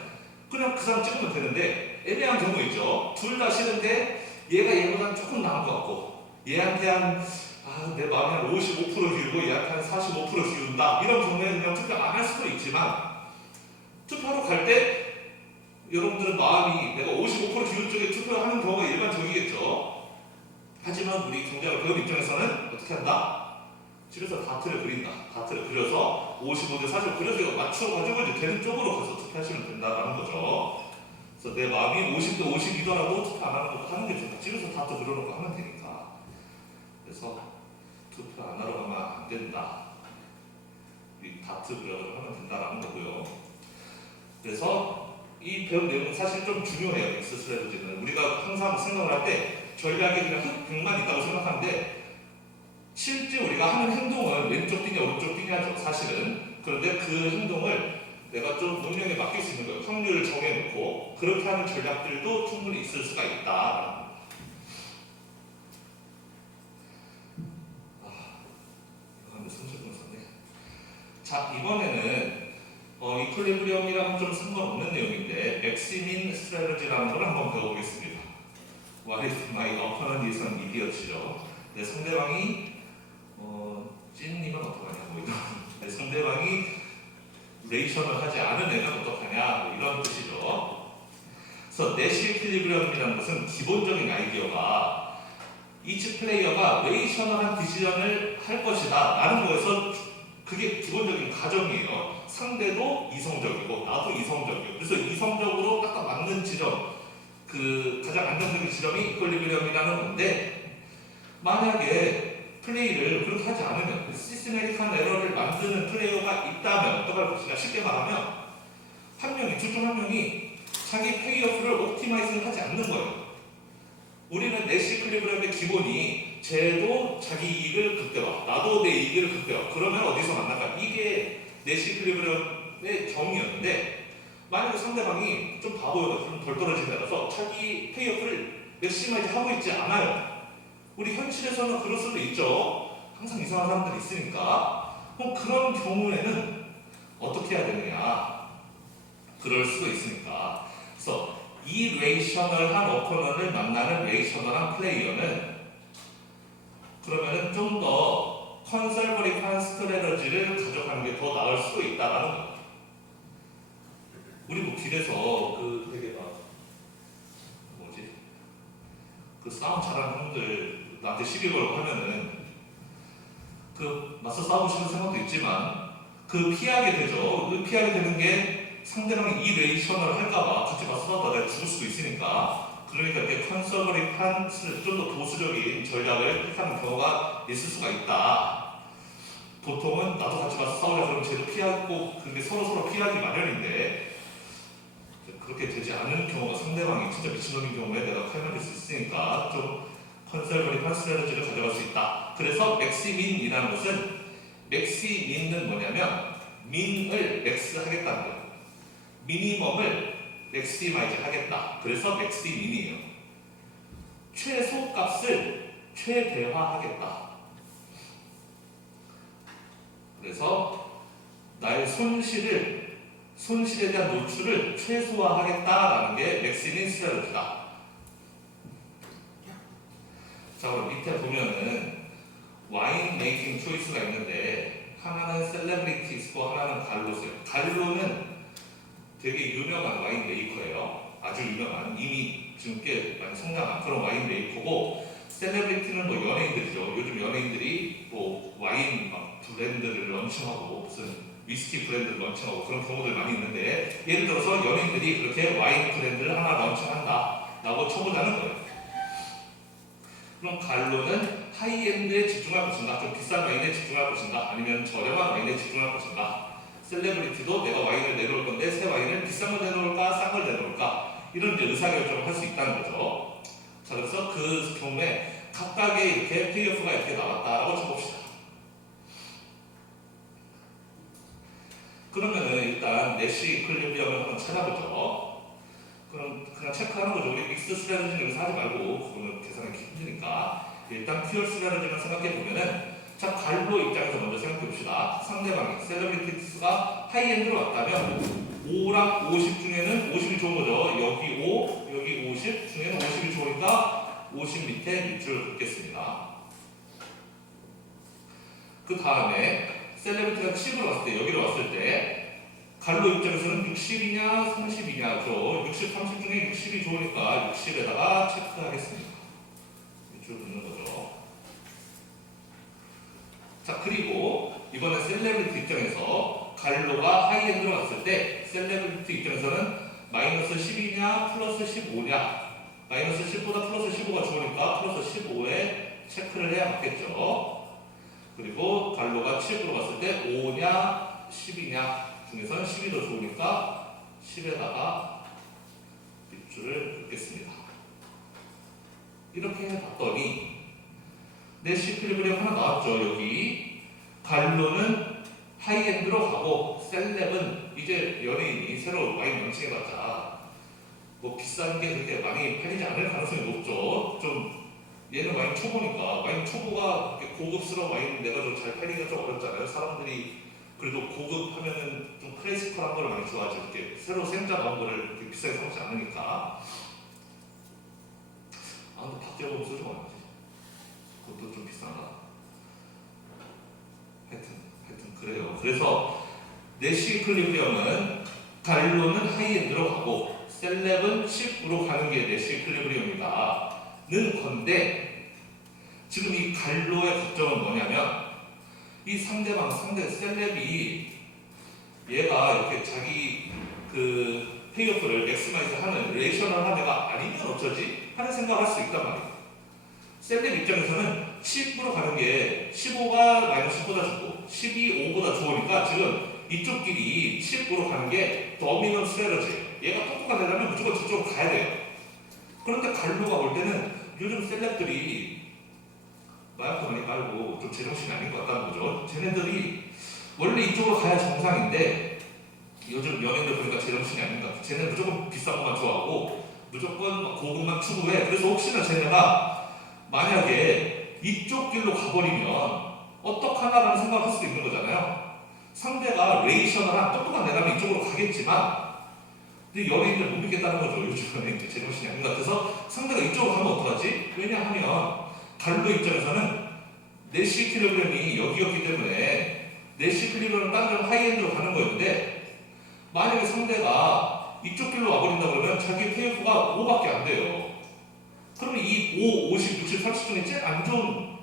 그냥 그 사람 찍으면 되는데 애매한 경우 있죠. 둘 다 싫은데 얘보다 조금 나은 것 같고 얘한테 내 마음이 한 55% 기울고 얘한테 한 45% 기운다. 이런 경우에 그냥 투표 안 할 수도 있지만 투표하러 갈 때 여러분들은 마음이 내가 55% 기운 쪽에 투표하는 경우가 일반적이겠죠. 하지만 우리 경제학을 배운 입장에서는 어떻게 한다? 집에서 다트를 그린다. 다트를 그려서 55대 45 그려서 이거 맞춰가지고 이제 되는 쪽으로 가서 투표하시면 된다는 거죠. 그래서 내 마음이 50대 52더라도 투표 안 하는 것도 하는 게 좋다. 집에서 다트 그려놓고 하면 되니까. 그래서 투표 안 하러 가면 안 된다. 우리 다트 그려서 하면 된다라는 거고요. 그래서 이 배운 내용은 사실 좀 중요해요. 믹스 스트래티지는 우리가 항상 생각을 할 때 전략이 그냥 흑백만 있다고 생각하는데 실제 우리가 하는 행동은 왼쪽 뛰냐 오른쪽 뛰냐죠. 사실은. 그런데 그 행동을 내가 좀 운명에 맡길 수 있는 거예요. 확률을 정해놓고 그렇게 하는 전략들도 충분히 있을 수가 있다. 이거 하면 30분 썼네. 자, 이번에는 이퀄리브리엄이랑 좀 상관없는 내용인데 맥시민 스트래티지라는 걸 한번 배워보겠습니다. What if my opponent is an idiot이죠. 내 상대방이 찐님은 어떡하냐 뭐 이런 내 상대방이 레이션을 하지 않은 애는 어떡하냐 뭐 이런 뜻이죠. 그래서 내시 이퀄리브리엄이라는 것은 기본적인 아이디어가 each 플레이어가 레이셔널한 디시전을 할 것이다 라는 거에서 그게 기본적인 가정이에요. 상대도 이성적이고 나도 이성적이고 그래서 이성적으로 딱딱 맞는 지점 가장 안정적인 지점이 이퀄리브리엄이라는 건데 만약에 플레이를 그렇게 하지 않으면 시스테매틱한 에러를 만드는 플레이어가 있다면 어떡할 것이냐 쉽게 말하면 둘 중 한 명이 자기 페이오프를 옵티마이징 하지 않는 거예요. 우리는 내시 이퀄리브리엄의 기본이 쟤도 자기 이익을 극대화 나도 내 이익을 극대화 그러면 어디서 만날까 이게 내시 이퀄리브리엄의 정의였는데 만약에 상대방이 좀 바보여서 좀 덜 떨어진 데라서 자기 페이오프를 맥시마이즈 하고 있지 않아요. 우리 현실에서는 그럴 수도 있죠. 항상 이상한 사람들이 있으니까. 그럼 그런 경우에는 어떻게 해야 되느냐? 그럴 수도 있으니까. 그래서 이레이셔널한 오퍼너를 만나는 레이셔널한 플레이어는 그러면은 좀 더 컨설버티브한 스트래터지를 가져가는 게 더 나을 수도 있다라는 거예요. 우리 뭐 길에서 그 되게 막 뭐지? 그 싸움 잘하는 형들 나한테 시비 걸고 하면은 그 맞서 싸우시는 생각도 있지만 그 피하게 되죠. 그 피하게 되는 게 상대방이 이레이셔널 할까봐 같이 맞서 싸우다가 죽을 수도 있으니까. 그러니까 이렇게 컨서버티브한 좀 더 보수적인 전략을 택하는 경우가 있을 수가 있다. 보통은 나도 같이 맞서 싸우자 그러면 쟤도 피하고 그게 서로 피하기 마련인데 그렇게 되지 않은 경우가 상대방이 진짜 미친놈인 경우에 내가 칼 맞을 수 있으니까 좀 컨설버티브한 스트래터지를 가져갈 수 있다. 그래서 맥시민이라는 것은 맥시민은 뭐냐면 민을 맥스 하겠다는 거예요. 미니멈을 맥시마이즈 하겠다. 그래서 맥시민이에요. 최소값을 최대화하겠다. 그래서 나의 손실에 대한 노출을 최소화하겠다라는 게 맥시민 스트래터지다. 자, 그럼 밑에 보면은 와인 메이킹 초이스가 있는데 하나는 셀레브리티스고 하나는 갈로스예요. 갈로는 되게 유명한 와인 메이커예요. 아주 유명한, 이미 지금 꽤 많이 성장한 그런 와인 메이커고, 셀레브리티는 뭐 연예인들이죠. 요즘 연예인들이 뭐 와인 막 브랜드를 런칭하고 무슨 위스키 브랜드를 런칭하고 그런 경우들 많이 있는데, 예를 들어서 연예인들이 그렇게 와인 브랜드를 하나 런칭한다 라고 쳐보자는 거예요. 그럼 갈로는 하이엔드에 집중할 것인가, 좀 비싼 와인에 집중할 것인가, 아니면 저렴한 와인에 집중할 것인가. 셀레브리티도 내가 와인을 내놓을 건데 새 와인을 비싼 걸 내놓을까 싼 걸 내놓을까, 이런 이제 의사결정을 할 수 있다는 거죠. 자, 그래서 그 경우에 각각의 이렇게 페이오프가 이렇게 나왔다라고 쳐봅시다. 그러면은 일단 내시 이퀄리브리엄을 한번 찾아보죠. 그럼 그냥 체크하는 거죠. 우리 믹스 스트래터지는 여기서 하지 말고 그거는 계산하기 힘드니까 일단 퓨어 스트래터지만 생각해 보면은, 자, 갈로 입장에서 먼저 생각해 봅시다. 상대방이 셀러브리티스가 하이엔드로 왔다면 5랑 50 중에는 50이 좋은 거죠. 여기 5, 여기 50 중에는 50이 좋으니까 50 밑에 밑줄을 긋겠습니다. 그 다음에 셀러브리티가 10으로 왔을 때, 여기로 왔을 때 갈로 입장에서는 60이냐 30이냐죠. 60, 30 중에 60이 좋으니까 60에다가 체크하겠습니다. 밑줄 긋는 거죠. 자, 그리고 이번에 셀레브리티 입장에서 갈로가 하이엔드로 갔을 때 셀레브리티 입장에서는 마이너스 10이냐 플러스 15냐, 마이너스 10보다 플러스 15가 좋으니까 플러스 15에 체크를 해야 맞겠죠. 그리고 갈로가 7으로 갔을 때 5냐 10이냐 중에서는 10이 더 좋으니까 10에다가 밑줄을 긋겠습니다. 이렇게 해봤더니 내시 이퀄리브리엄 하나 나왔죠. 여기 갈로는 하이엔드로 가고 셀렙은 이제 연예인이 새로 와인 런칭해봤자 뭐 비싼 게 그렇게 많이 팔리지 않을 가능성이 높죠. 좀 얘는 와인 초보니까, 와인 초보가 고급스러운 와인 내가 좀 잘 팔리기가 좀 어렵잖아요. 사람들이 그래도 고급 하면은 좀 클래시컬한 거를 많이 좋아하죠. 이렇게 새로 생자 나온 거를 이렇게 비싸게 사먹지 않으니까. 아, 근데 박재범 소주가 얼마지? 그것도 좀 비싸나? 하여튼 그래요. 그래서 내시 이퀄리브리엄은 갈로는 하이엔드로 가고 셀렙은 10으로 가는 게 내시 이퀄리브리엄이다 는 건데, 지금 이 갈로의 걱정은 뭐냐면 이 상대 셀렙이 얘가 이렇게 자기 그 페이오프를 맥시마이즈 하는 레이셔널한 애가 아니면 어쩌지? 하는 생각을 할 수 있단 말이에요. 셀렙 입장에서는 10으로 가는 게 15가 마이너스 10보다 좋고 12, 5보다 좋으니까 지금 이쪽 길이 10으로 가는 게 더미넌 스트래터지예요. 얘가 똑똑한 애라면 무조건 저쪽으로 가야 돼요. 그런데 갈로가 올 때는 요즘 셀렙들이 마약도 많이 깔고 좀 제정신이 아닌 것 같다는 거죠. 쟤네들이 원래 이쪽으로 가야 정상인데 요즘 연예인들 보니까 제정신이 아닌 것 같아요. 쟤네는 무조건 비싼 것만 좋아하고 무조건 고급만 추구해. 그래서 혹시나 쟤네가 만약에 이쪽 길로 가버리면 어떡하나라는 생각을 할 수도 있는 거잖아요. 상대가 레이셔널한 똑똑한 애라면 이쪽으로 가겠지만 근데 연예인들 못 믿겠다는 거죠. 요즘은 이제 제정신이 아닌 것 같아서 상대가 이쪽으로 가면 어떡하지? 왜냐하면 갈로 입장에서는 내시 킬로그램이 여기였기 때문에 내시 킬로그램은 다른 점 하이엔드로 가는 거였는데 만약에 상대가 이쪽 길로 와버린다 그러면 자기 KF가 5밖에 안 돼요. 그러면 이 5, 50, 60, 30 중에 제일 안 좋은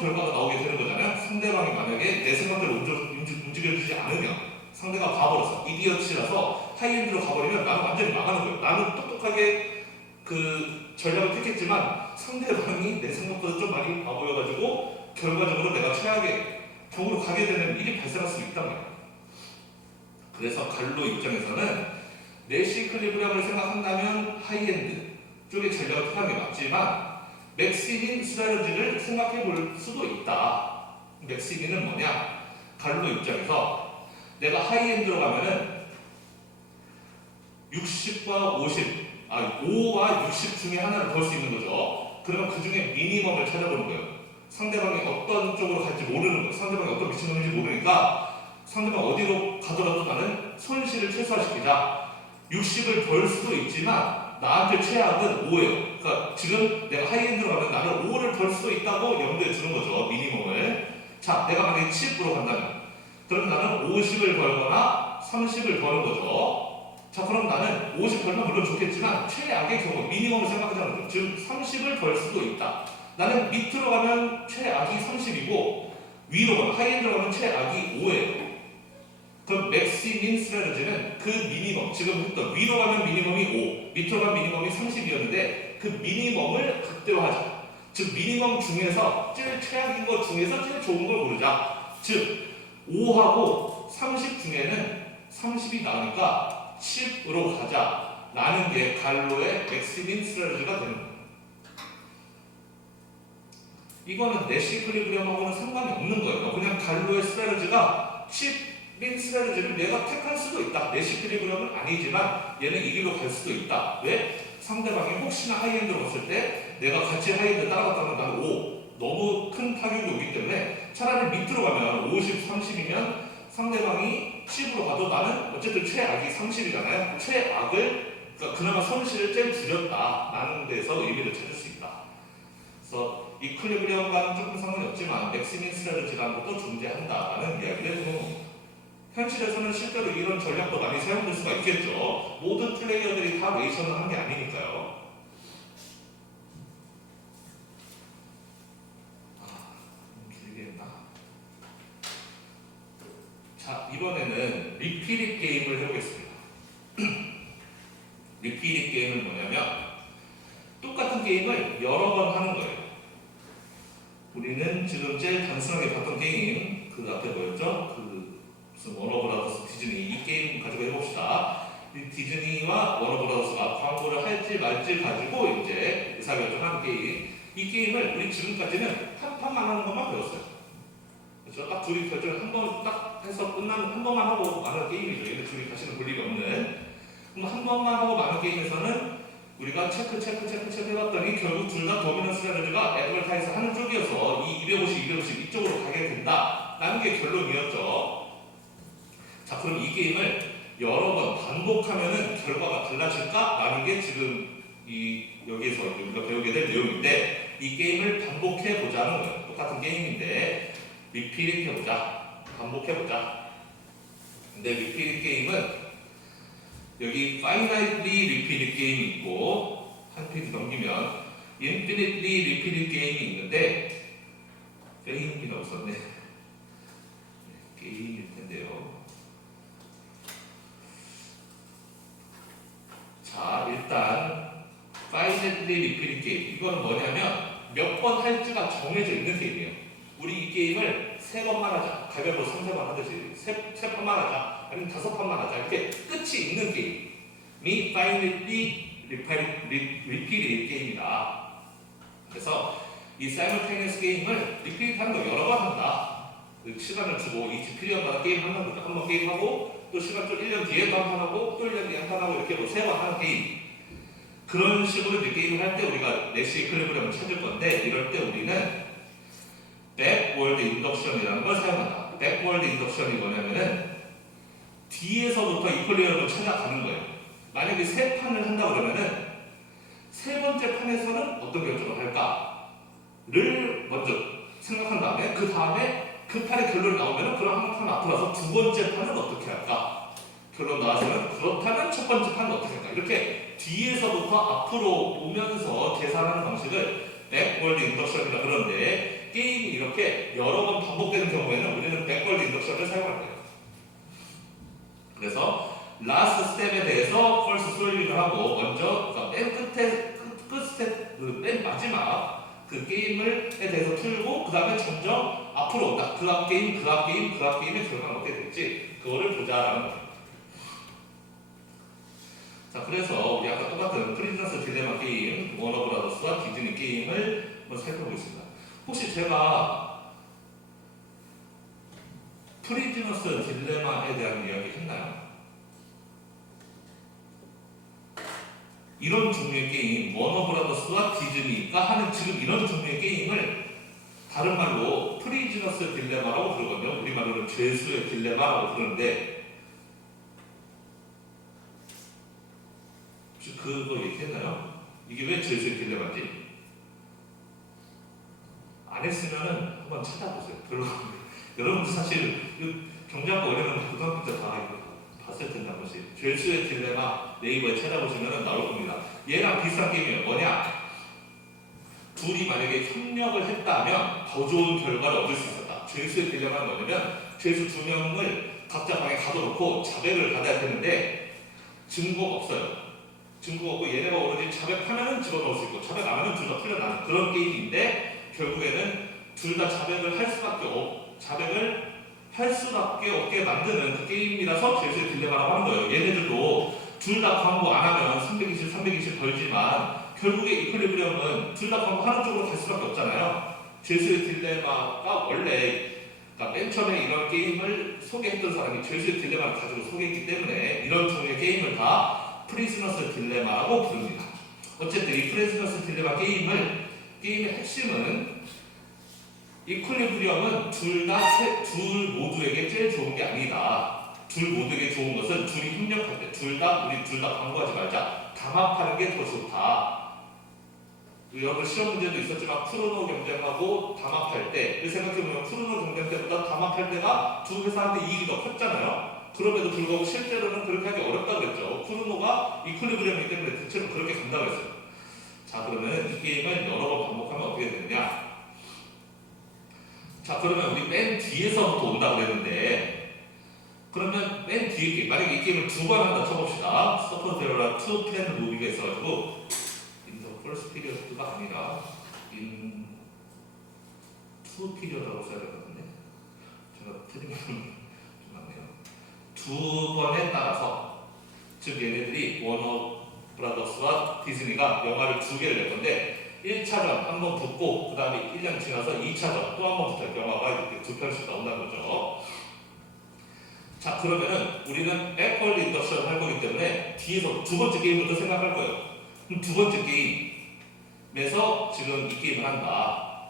결과가 나오게 되는 거잖아요. 상대방이 만약에 내 생각대로 움직여주지 않으면 상대가 가버려서 이디어치라서 하이엔드로 가버리면 나는 완전히 망하는 거예요. 나는 똑똑하게 그 전략을 택했지만 상대방이 내 생각보다 좀 많이 바보여가지고 결과적으로 내가 최악의 경우로 가게 되는 일이 발생할 수 있단 말이에요. 그래서 갈로 입장에서는 내시 클리브량을 생각한다면 하이엔드 쪽의 전략을 택하는 게 맞지만 맥시민 스트래티지를 생각해 볼 수도 있다. 맥시민은 뭐냐? 갈로 입장에서 내가 하이엔드로 가면은 60과 50, 5와 60 중에 하나를 볼 수 있는 거죠. 그러면 그 중에 미니멈을 찾아보는 거예요. 상대방이 어떤 쪽으로 갈지 모르는 거예요. 상대방이 어떤 미친놈인지 모르니까 상대방 어디로 가더라도 나는 손실을 최소화시키자. 60을 벌 수도 있지만 나한테 최악은 5예요. 그러니까 지금 내가 하이엔드로 가면 나는 5를 벌 수도 있다고 염두에 두는 거죠. 미니멈을. 자, 내가 만약에 10으로 간다면 그러면 나는 50을 벌거나 30을 버는 거죠. 자, 그럼 나는 50 벌면 물론 좋겠지만 최악의 경우 미니멈을 생각하자는 거죠. 지금 30을 벌 수도 있다. 나는 밑으로 가면 최악이 30이고 위로 가면 하이엔드로 가면 최악이 5예요. 그럼 맥시민 스트래티지는 그 미니멈, 지금 했던 위로 가면 미니멈이 5, 밑으로 가면 미니멈이 30이었는데 그 미니멈을 극대화하자. 즉 미니멈 중에서 제일 최악인 것 중에서 제일 좋은 걸 고르자. 즉 5하고 30 중에는 30이 나으니까 10으로 가자 라는 게 갈로의 맥시민 스트래티지가 되는 거예요. 이거는 내시 클리브량하고는 상관이 없는 거예요. 그냥 갈로의 스트래티지가 10민 스트래티지를 내가 택할 수도 있다. 내시 클리브량은 아니지만 얘는 이 길로 갈 수도 있다. 왜? 상대방이 혹시나 하이엔드로 갔을 때 내가 같이 하이엔드 따라갔다면 나는 5 너무 큰 타격이 오기 때문에 차라리 밑으로 가면 50, 30이면 상대방이 10으로 가도 나는 어쨌든 최악이 30이잖아요. 최악을 그러니까 그나마 손실을 제일 줄였다라는 데서 의미를 찾을 수 있다. 그래서 이 클리브량과는 조금 상관이 없지만 맥시민 스트래티지라는 것도 존재한다라는 이야기를 해주는 겁니다. 현실에서는 실제로 이런 전략도 많이 사용될 수가 있겠죠. 모든 플레이어들이 다 레이션을 한 게 아니니까요. 길게 했나? 자, 이번에는 리피릿 게임을 해보겠습니다. 리피릿 게임은 뭐냐면 똑같은 게임을 여러 번 하는 거예요. 우리는 지금 제일 단순하게 봤던 게임, 그 앞에 뭐였죠? 무슨 워너브라더스 디즈니 이 게임 가지고 해봅시다. 이 디즈니와 워너브라더스가 광고를 할지 말지 가지고 이제 의사결정하는 게임. 이 게임을 우리 지금까지는 한 판만 하는 것만 배웠어요. 그렇죠? 딱 둘이 결정을 한 번 딱 해서 끝나는 한 번만 하고 마는 게임이죠. 얘네 둘이 다시는 볼 일이 없는. 그럼 한 번만 하고 마는 게임에서는 우리가 체크 해봤더니 결국 둘 다 도미넌스 스트래티지가 애드버타이즈 하는 쪽이어서 이 250 이쪽으로 가게 된다라는 게 결론이었죠. 자, 그럼 이 게임을 여러 번 반복하면은 결과가 달라질까라는 게 지금 여기에서 우리가 배우게 될 내용인데 이 게임을 반복해 보자는 거예요. 똑같은 게임인데 리피릿 해보자, 반복해 보자. 근데 리피릿 게임은 여기 finitely repeated 게임이 있고 한 페이지 넘기면 infinitely repeated 게임이 있는데 게임이라고 썼네. 게임일 텐데요. 자, 일단 finitely repeated 게임 이건 뭐냐면 몇 번 할지가 정해져 있는 게임이에요. 우리 이 게임을 3번만 하자, 가위바위보 3, 4번 하듯이 3판만 하자, 아니면 5판만 하자 이렇게 끝이 있는 게임이 finitely repeated 게임이다. 그래서 이 simultaneous 게임을 repeat 하는 거 여러 번 한다. 시간을 주고 이 피리어드마다 게임 하는 거죠. 한번 게임하고 또 시간 좀 1년 뒤에도 한 판 하고 또 1년 뒤에 한 판 하고 이렇게 3번 하는 게임. 그런 식으로 이제 게임을 할 때 우리가 내시 클리브량을 찾을 건데 이럴 때 우리는 backward induction이라는 걸 사용한다. backward induction이 뭐냐면은 뒤에서부터 이퀄리티를 찾아가는 거예요. 만약에 세 판을 한다 그러면은 세 번째 판에서는 어떤 결정을 할까를 먼저 생각한 다음에 그 다음에 그 판의 결론이 나오면은 그럼 한 판 앞으로 와서 두 번째 판은 어떻게 할까? 결론 나와서는 그렇다면 첫 번째 판은 어떻게 할까? 이렇게 뒤에서부터 앞으로 오면서 계산하는 방식을 백월드 인덕션이라 그러는데 게임이 이렇게 여러 번 반복되는 경우에는 우리는 백월드 인덕션을 사용할 거예요. 그래서 라스트 스텝에 대해서 펄스 솔빙을 하고 먼저 그러니까 맨 끝에 끝 스텝 맨 마지막 그 게임에 대해서 풀고 그 다음에 점점 앞으로 온다. 그 앞 게임, 그 앞 게임, 그 앞 게임의 결과가 어떻게 될지 그거를 보자라는 거예요. 자, 그래서 우리 아까 똑같은 프리즈너스 딜레마 게임, 워너브라더스와 디즈니 게임을 한번 살펴보겠습니다. 혹시 제가 프리즈너스 딜레마에 대한 이야기 했나요? 이런 종류의 게임, 워너브라더스와 디즈니가 하는 지금 이런 종류의 게임을 다른 말로 프리즈너스 딜레마라고 부르거든요. 우리말로는 죄수의 딜레마라고 부르는데 혹시 그거 얘기했나요? 이게 왜 죄수의 딜레마인지? 안 했으면은 한번 찾아보세요. 별로 여러분들 사실 경제학과 어려면 고등학교 때 다 봤을 텐데 한 번씩 죄수의 딜레마 네이버에 찾아보시면 나올 겁니다. 얘랑 비슷한 게임이에요. 뭐냐? 둘이 만약에 협력을 했다면 더 좋은 결과를 얻을 수 있었다. 죄수의 딜레마는 뭐냐면 죄수 두 명을 각자 방에 가둬놓고 자백을 받아야 되는데 증거가 없어요. 증거가 없고 얘네가 오로지 자백하면은 집어넣을 수 있고 자백 안 하면 둘 다 풀려나는 그런 게임인데 결국에는 둘 다 자백을 할 수밖에 없게 만드는 그 게임이라서 죄수의 딜레마라고 하는 거예요. 얘네들도 둘 다 광고 안 하면 320, 320 벌지만 결국에 이퀄리브리엄은 둘 다 광고 하는 쪽으로 갈 수밖에 없잖아요. 죄수의 딜레마가 원래 그러니까 맨 처음에 이런 게임을 소개했던 사람이 죄수의 딜레마를 가지고 소개했기 때문에 이런 종류의 게임을 다 프리즈너스 딜레마라고 부릅니다. 어쨌든 이 프리즈너스 딜레마 게임의 핵심은 이퀄리브리엄은 둘 모두에게 제일 좋은 게 아니다. 둘 모두에게 좋은 것은 둘이 협력할 때, 우리 둘 다 광고하지 말자. 담합하는 게 더 좋다. 여러분 시험 문제도 있었지만 크로노 경쟁하고 담합할 때, 생각해보면 크로노 경쟁 때보다 담합할 때가 두 회사한테 이익이 더 컸잖아요. 그럼에도 불구하고 실제로는 그렇게 하기 어렵다고 했죠. 크로노가 이퀄리브리엄이기 때문에 대체로 그렇게 간다고 했어요. 자, 그러면 이 게임을 여러 번 반복하면 어떻게 되느냐? 자, 그러면 우리 맨 뒤에서부터 온다고 그랬는데 그러면 맨 뒤에 게임, 만약에 이 게임을 두 번 한다 쳐봅시다. 서포테러라 투 펜 루비가 있어가지고 in the first period가 아니라 in two period라고 써야 될 것 같은데 제가 틀리면 좀 맞네요. 두 번에 따라서 즉 얘네들이 워너 브라더스와 디즈니가 영화를 두 개를 낼 건데 1차전 한 번 붙고 그 다음에 1년 지나서 2차전 또 한 번 붙을 영화가 이렇게 두 편씩 나온다는 거죠. 자, 그러면은 우리는 백월드 인덕션을 할 거기 때문에 뒤에서 두 번째 게임부터 생각할 거예요. 그럼 두 번째 게임에서 지금 이 게임을 한다.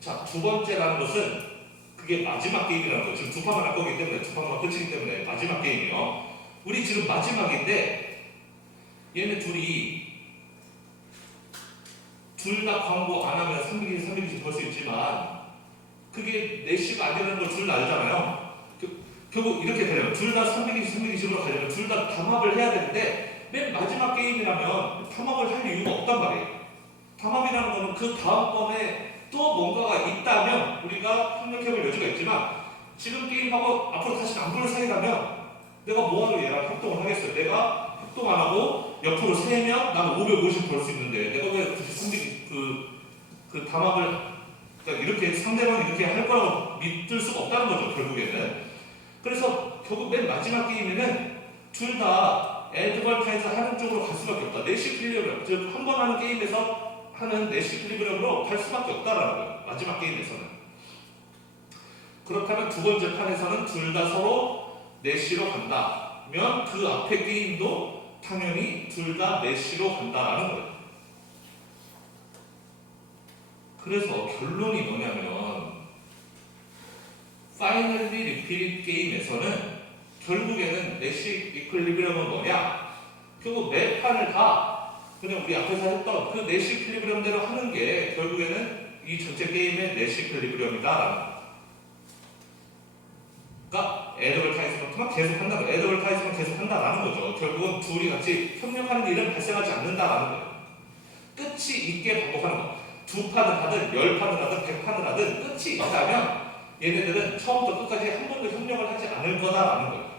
자, 두 번째라는 것은 그게 마지막 게임이라는 거예요. 지금 두 판만 할 거기 때문에 두 판만 끝이기 때문에 마지막 게임이에요. 우리 지금 마지막인데 얘네 둘이 둘 다 광고 안 하면 300일, 300일 벌 수 있지만 그게 4시가 안 되는 걸 둘 다 알잖아요. 결국 이렇게 되려면 둘 다 320, 320으로 가려면 둘 다 담합을 해야 되는데 맨 마지막 게임이라면 담합을 할 이유가 없단 말이에요. 담합이라는 거는 그 다음번에 또 뭔가가 있다면 우리가 협력해볼 여지가 있지만 지금 게임하고 앞으로 다시 안 볼 사이라면 내가 뭐하러 얘랑 협동을 하겠어요. 내가 협동 안 하고 옆으로 세면 나는 550 벌 수 있는데 내가 왜 그 담합을 그러니까 이렇게 상대방이 이렇게 할 거라고 믿을 수가 없다는 거죠. 결국에는. 그래서 결국 맨 마지막 게임에는 둘 다 애드벌타이즈 하는 쪽으로 갈 수밖에 없다. 내시 필리브럼, 즉 한 번 하는 게임에서 하는 내시 필리브럼으로 갈 수밖에 없다라는 거예요. 마지막 게임에서는. 그렇다면 두 번째 판에서는 둘 다 서로 내시로 간다면 그 앞에 게임도 당연히 둘 다 내시로 간다라는 거예요. 그래서 결론이 뭐냐면 파이널리 리피릿 게임에서는 결국에는 내시 이퀄리브리엄은 뭐냐? 결국 매 판을 다 그냥 우리 앞에서 했던 그 내시 퀼리브리엄대로 하는 게 결국에는 이 전체 게임의 내시 퀼리브리엄이다라는 거. 그러니까 애드벌타이즈먼트만 계속 한다는 애드벌타이즈먼트 계속 한다라는 거죠. 결국은 둘이 같이 협력하는 일은 발생하지 않는다라는 거예요. 끝이 있게 반복하는 거. 2판을 하든 10판을 하든 100판을 하든 끝이 있다면 얘네들은 처음부터 끝까지 한 번도 협력을 하지 않을 거다라는 거예요.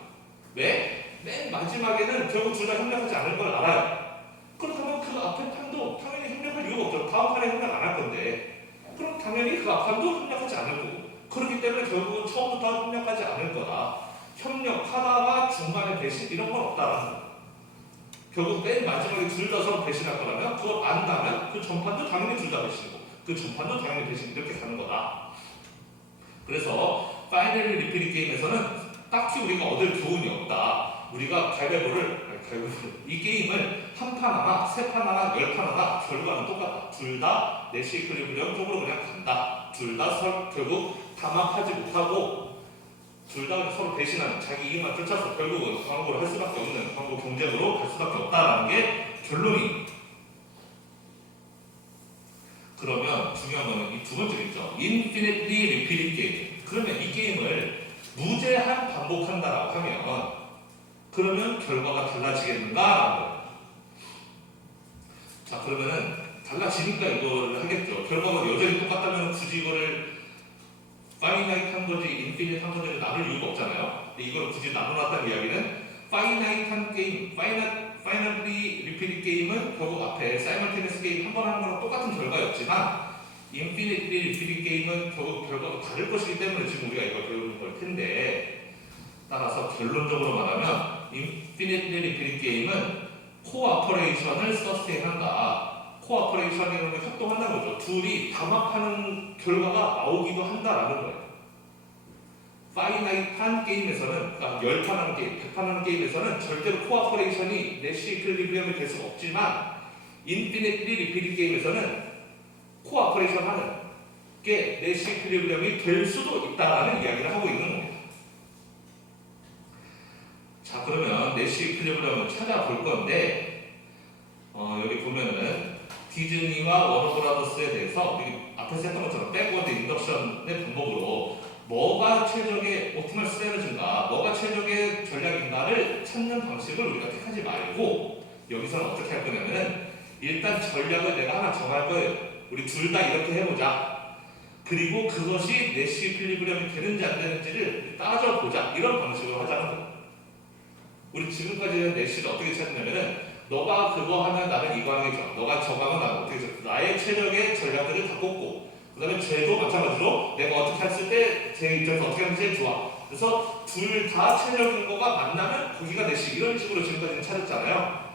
왜? 맨 마지막에는 결국 둘 다 협력하지 않을 걸 알아요. 그렇다면 그 앞에 판도 당연히 협력할 이유가 없죠. 다음 판에 협력 안 할 건데 그럼 당연히 그 앞 판도 협력하지 않을 거고 그렇기 때문에 결국은 처음부터 협력하지 않을 거다. 협력하다가 중간에 배신 이런 건 없다라는 거예요. 결국 맨 마지막에 둘 다 서로 배신할 거라면 그걸 안다면 그 전판도 당연히 둘 다 배신이고 그 전판도 당연히 배신 이렇게 가는 거다. 그래서 파이널 리필 게임에서는 딱히 우리가 얻을 교훈이 없다. 우리가 이 게임을 한 판 하나, 세 판 하나, 10판 하나 결과는 똑같다. 둘 다 내시 이퀄리브리엄 쪽으로 그냥 간다. 둘 다 결국 담합하지 못하고 둘 다 서로 배신하는 자기 이익만 쫓아서 결국은 광고를 할 수밖에 없는 광고 경쟁으로 갈 수밖에 없다라는 게 결론이. 그러면 중요한 거는 이 두 번째 있죠. 인피니트리 리필 게임. 그러면 이 게임을 무제한 반복한다라고 하면 그러면 결과가 달라지겠는가라는 거예요. 자 그러면은 달라지니까 이거를 하겠죠. 결과가 여전히 똑같다면 굳이 이거를 파이나이트 한 거지 인피니트 한 거지를 나눌 이유가 없잖아요. 근데 이걸 굳이 나눠놨다는 이야기는 파이나이트한 게임, 파이널리 리필 게임은 결국 앞에 사이먼테니스 게임 한 번 하는 거랑 똑같은 결과였지만 인피니트리 리필 게임은 결국 결과가 다를 것이기 때문에 지금 우리가 이걸 배우는 걸 텐데 따라서 결론적으로 말하면 인피니트리 리필 게임은 코어퍼레이션을 서스테인한다. 코어퍼레이션이라는 건 협동한다는 거죠. 둘이 담합하는 결과가 나오기도 한다라는 거예요. 파이나이트한 게임에서는, 그러니까 10판 하는 게임, 100판 하는 게임에서는 절대로 코어퍼레이션이 내시 이퀄리브리엄이 될 수가 없지만 인피니트리 리필 게임에서는 코어퍼레이션 하는 게 내시 이퀄리브리엄이 될 수도 있다라는 이야기를 하고 있는 겁니다. 자 그러면 내시 이퀄리브리엄을 찾아볼 건데 여기 보면은 디즈니와 워너브라더스에 대해서 여기 앞에서 했던 것처럼 백워드 인덕션의 방법으로 뭐가 최적의 옵티멀 스트래티지인가, 뭐가 최적의 전략인가를 찾는 방식을 우리가 택하지 말고 여기서는 어떻게 할 거냐면은 일단 전략을 내가 하나 정할 거예요. 우리 둘 다 이렇게 해보자. 그리고 그것이 내시 이퀄리브리엄이 되는지 안 되는지를 따져보자. 이런 방식으로 하자는 거예요. 우리 지금까지는 내시를 어떻게 찾느냐면은 너가 그거 하면 나는 이거 하는 게 좋아. 너가 저거 하면 나는 어떻게 좋아. 나의 최적의 전략들을 다 꼽고 그 다음에 쟤도 마찬가지로 내가 어떻게 했을 때 제 입장에서 어떻게 하면 제일 좋아. 그래서 둘 다 최적인 거가 만나면 거기가 내시 이런 식으로 지금까지는 찾았잖아요.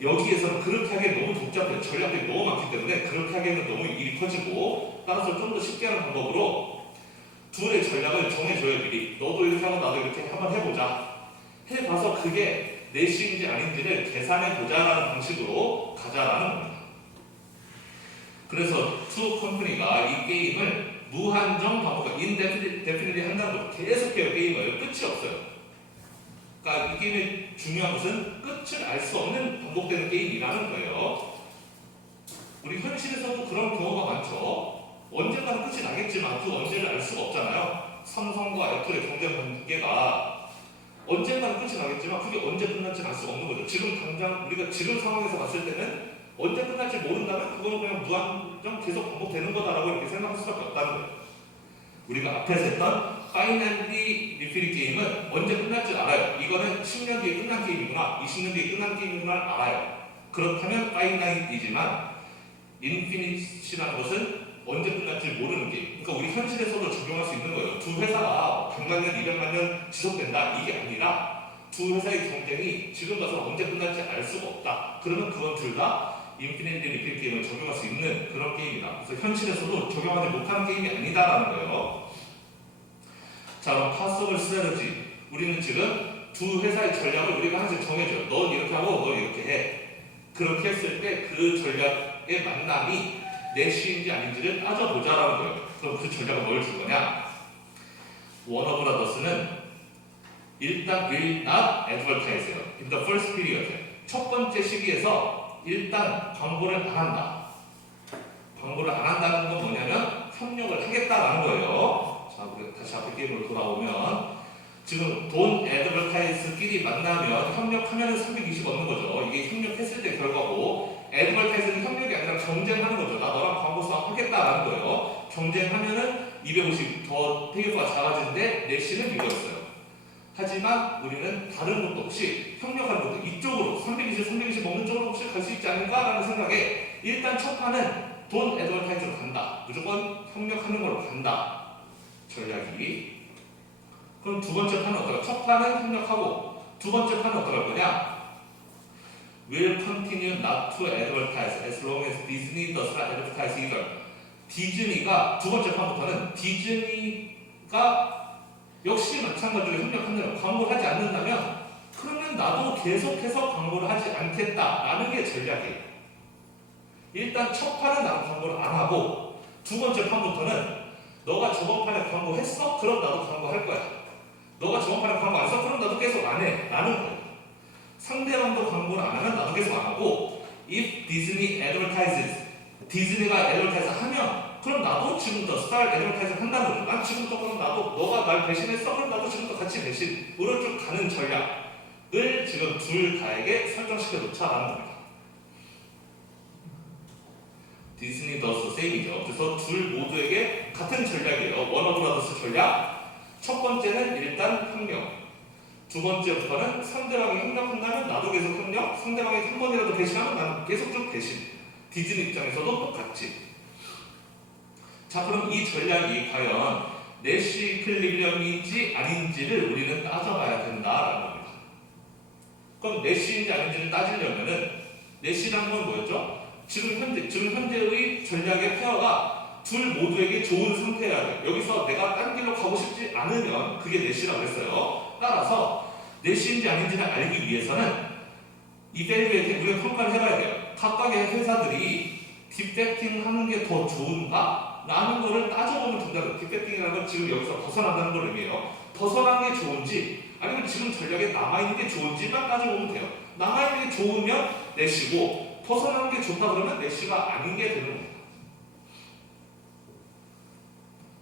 여기에서는 그렇게 하기엔 너무 복잡해요. 전략들이 너무 많기 때문에 그렇게 하기에는 너무 일이 커지고 따라서 좀 더 쉽게 하는 방법으로 둘의 전략을 정해줘요. 미리. 너도 이렇게 하고 나도 이렇게 한번 해보자. 해봐서 그게 내시인지 아닌지를 계산해보자라는 방식으로 가자라는 겁니다. 그래서 투 컴퍼니가 이 게임을 무한정 반복, 인데피니트리 한다는 거 계속해요. 게임을 끝이 없어요. 그러니까 이 게임의 중요한 것은 끝을 알 수 없는 반복되는 게임이라는 거예요. 우리 현실에서도 그런 경우가 많죠. 언젠가는 끝이 나겠지만 그 언제를 알 수가 없잖아요. 삼성과 애플의 경쟁 관계가 언젠가는 끝이 나겠지만 그게 언제 끝날지 알 수가 없는 거죠. 지금 당장 우리가 지금 상황에서 봤을 때는 언제 끝날지 모른다면 그거는 그냥 무한정 계속 반복되는 거다라고 이렇게 생각할 수밖에 없다는 거예요. 우리가 앞에서 했던 파이널리 리필 게임은 언제 끝날지 알아요. 이거는 10년 뒤에 끝난 게임이구나, 20년 뒤에 끝난 게임이구나 알아요. 그렇다면 파이나이트이지만 인피니티라는 것은 언제 끝날지 모르는 게임. 그러니까 우리 현실에서도 적용할 수 있는 거예요. 두 회사가 100만 년, 200만 년 지속된다 이게 아니라 두 회사의 경쟁이 지금 가서 언제 끝날지 알 수가 없다. 그러면 그건 둘 다 인피니티 리필 게임을 적용할 수 있는 그런 게임이다. 그래서 현실에서도 적용하지 못하는 게임이 아니다라는 거예요. 자 그럼 파서블 스트래티지. 우리는 지금 두 회사의 전략을 우리가 하나씩 정해줘요. 넌 이렇게 하고 넌 이렇게 해. 그렇게 했을 때 그 전략의 만남이 내시인지 아닌지를 따져보자라는 거예요. 그럼 그 전략은 뭘 줄 거냐? 워너브라더스는 일단 will not advertise요. In the first period. 첫 번째 시기에서 일단 광고를 안 한다. 광고를 안 한다는 건 뭐냐면 협력을 하겠다라는 거예요. 자, 우리 다시 앞에 게임으로 돌아오면 지금 돈 애드버타이즈끼리 만나면 협력하면 320 얻는 거죠. 이게 협력했을 때 결과고, 애드버타이즈는 협력이 아니라 경쟁하는 거죠. 나 너랑 광고 싸움 하겠다라는 거예요. 경쟁하면은 250 더 페이퍼가 작아지는데 내시는 이거였어요. 하지만 우리는 다른 것도 없이 협력하는 것도 이쪽으로 320 먹는 쪽으로 혹시 갈 수 있지 않을까라는 생각에 일단 첫 판은 돈 애드버타이즈로 간다. 무조건 협력하는 걸로 간다. 전략이. 그럼 두 번째 판은 어떨까? 첫 판은 협력하고 두 번째 판은 어떨 거냐? Will continue not to advertise as long as Disney does not advertise either. 디즈니가 두 번째 판부터는 디즈니가 역시 마찬가지로 협력한다면 광고를 하지 않는다면 그러면 나도 계속해서 광고를 하지 않겠다라는 게 전략이에요. 일단 첫 판은 나는 광고를 안 하고 두 번째 판부터는 너가 저번 판에 광고했어? 그럼 나도 광고할 거야. 너가 저번 판에 광고 안 했어? 그럼 나도 계속 안 해. 라는 거예요. 상대방도 광고를 안 하면 나도 계속 안 하고 if Disney advertises 디즈니가 애드버타이즈 하면 그럼 나도 지금부터 스타일 애드버타이즈 한다는 거죠. 난 지금부터 그럼 나도 너가 날 배신했어? 그럼 나도 지금부터 같이 배신으로 쭉 가는 전략을 지금 둘 다에게 설정시켜 놓자라는 겁니다. 디즈니 더스 세임이죠. 그래서 둘 모두에게 같은 전략이에요. 워너브라더스 전략. 첫 번째는 일단 협력. 두 번째부터는 상대방이 협력한다면 나도 계속 협력. 상대방이 한 번이라도 배신하면 나는 계속 쭉 배신. 디즈니 입장에서도 똑같지. 자, 그럼 이 전략이 과연 내시 클리블런인지 아닌지를 우리는 따져봐야 된다라는 겁니다. 그럼 내시인지 아닌지를 따지려면은 내시라는 건 뭐였죠? 지금 현재의 전략의 페어가 둘 모두에게 좋은 상태여야 돼. 여기서 내가 딴 길로 가고 싶지 않으면 그게 내시라고 했어요. 따라서 내시인지 아닌지를 알기 위해서는 이밸류에이팅 우리가 평가를 해봐야 돼요. 각각의 회사들이 딥팩팅 하는 게 더 좋은가? 라는 거를 따져보면 된다고. 딥팩팅이라는 건 지금 여기서 벗어난다는 걸 의미해요. 벗어난 게 좋은지 아니면 지금 전략에 남아있는 게 좋은지만 따져보면 돼요. 남아있는 게 좋으면 내시고 벗어난 게 좋다 그러면 내시가 아닌 게 되는 겁니다.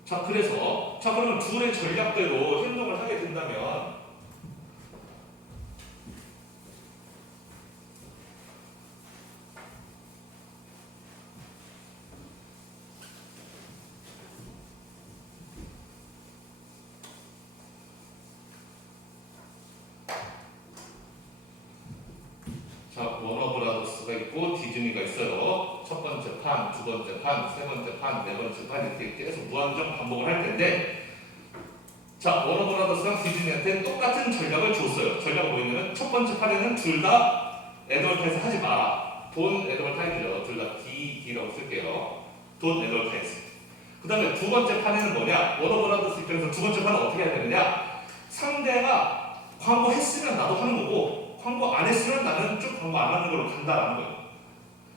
자, 그래서 그러면 둘의 전략대로 행동을 하게 된다면 워너브라더스가 있고 디즈니가 있어요. 첫 번째 판, 두 번째 판, 세 번째 판, 네 번째 판 이렇게 계속 무한정 반복을 할 텐데 자, 워너브라더스랑 디즈니한테 똑같은 전략을 줬어요. 전략은 뭐였냐면 첫 번째 판에는 둘 다 애드버타이즈 하지 마라. 돈 애드버타이즈죠. 둘 다 D라고 쓸게요. 돈 애드버타이즈. 그 다음에 두 번째 판에는 뭐냐? 워너브라더스 입장에서 두 번째 판은 어떻게 해야 되느냐? 상대가 광고 했으면 나도 하는 거고 광고 안 했으면 나는 쭉 광고 안 하는 걸로 간다라는 거예요.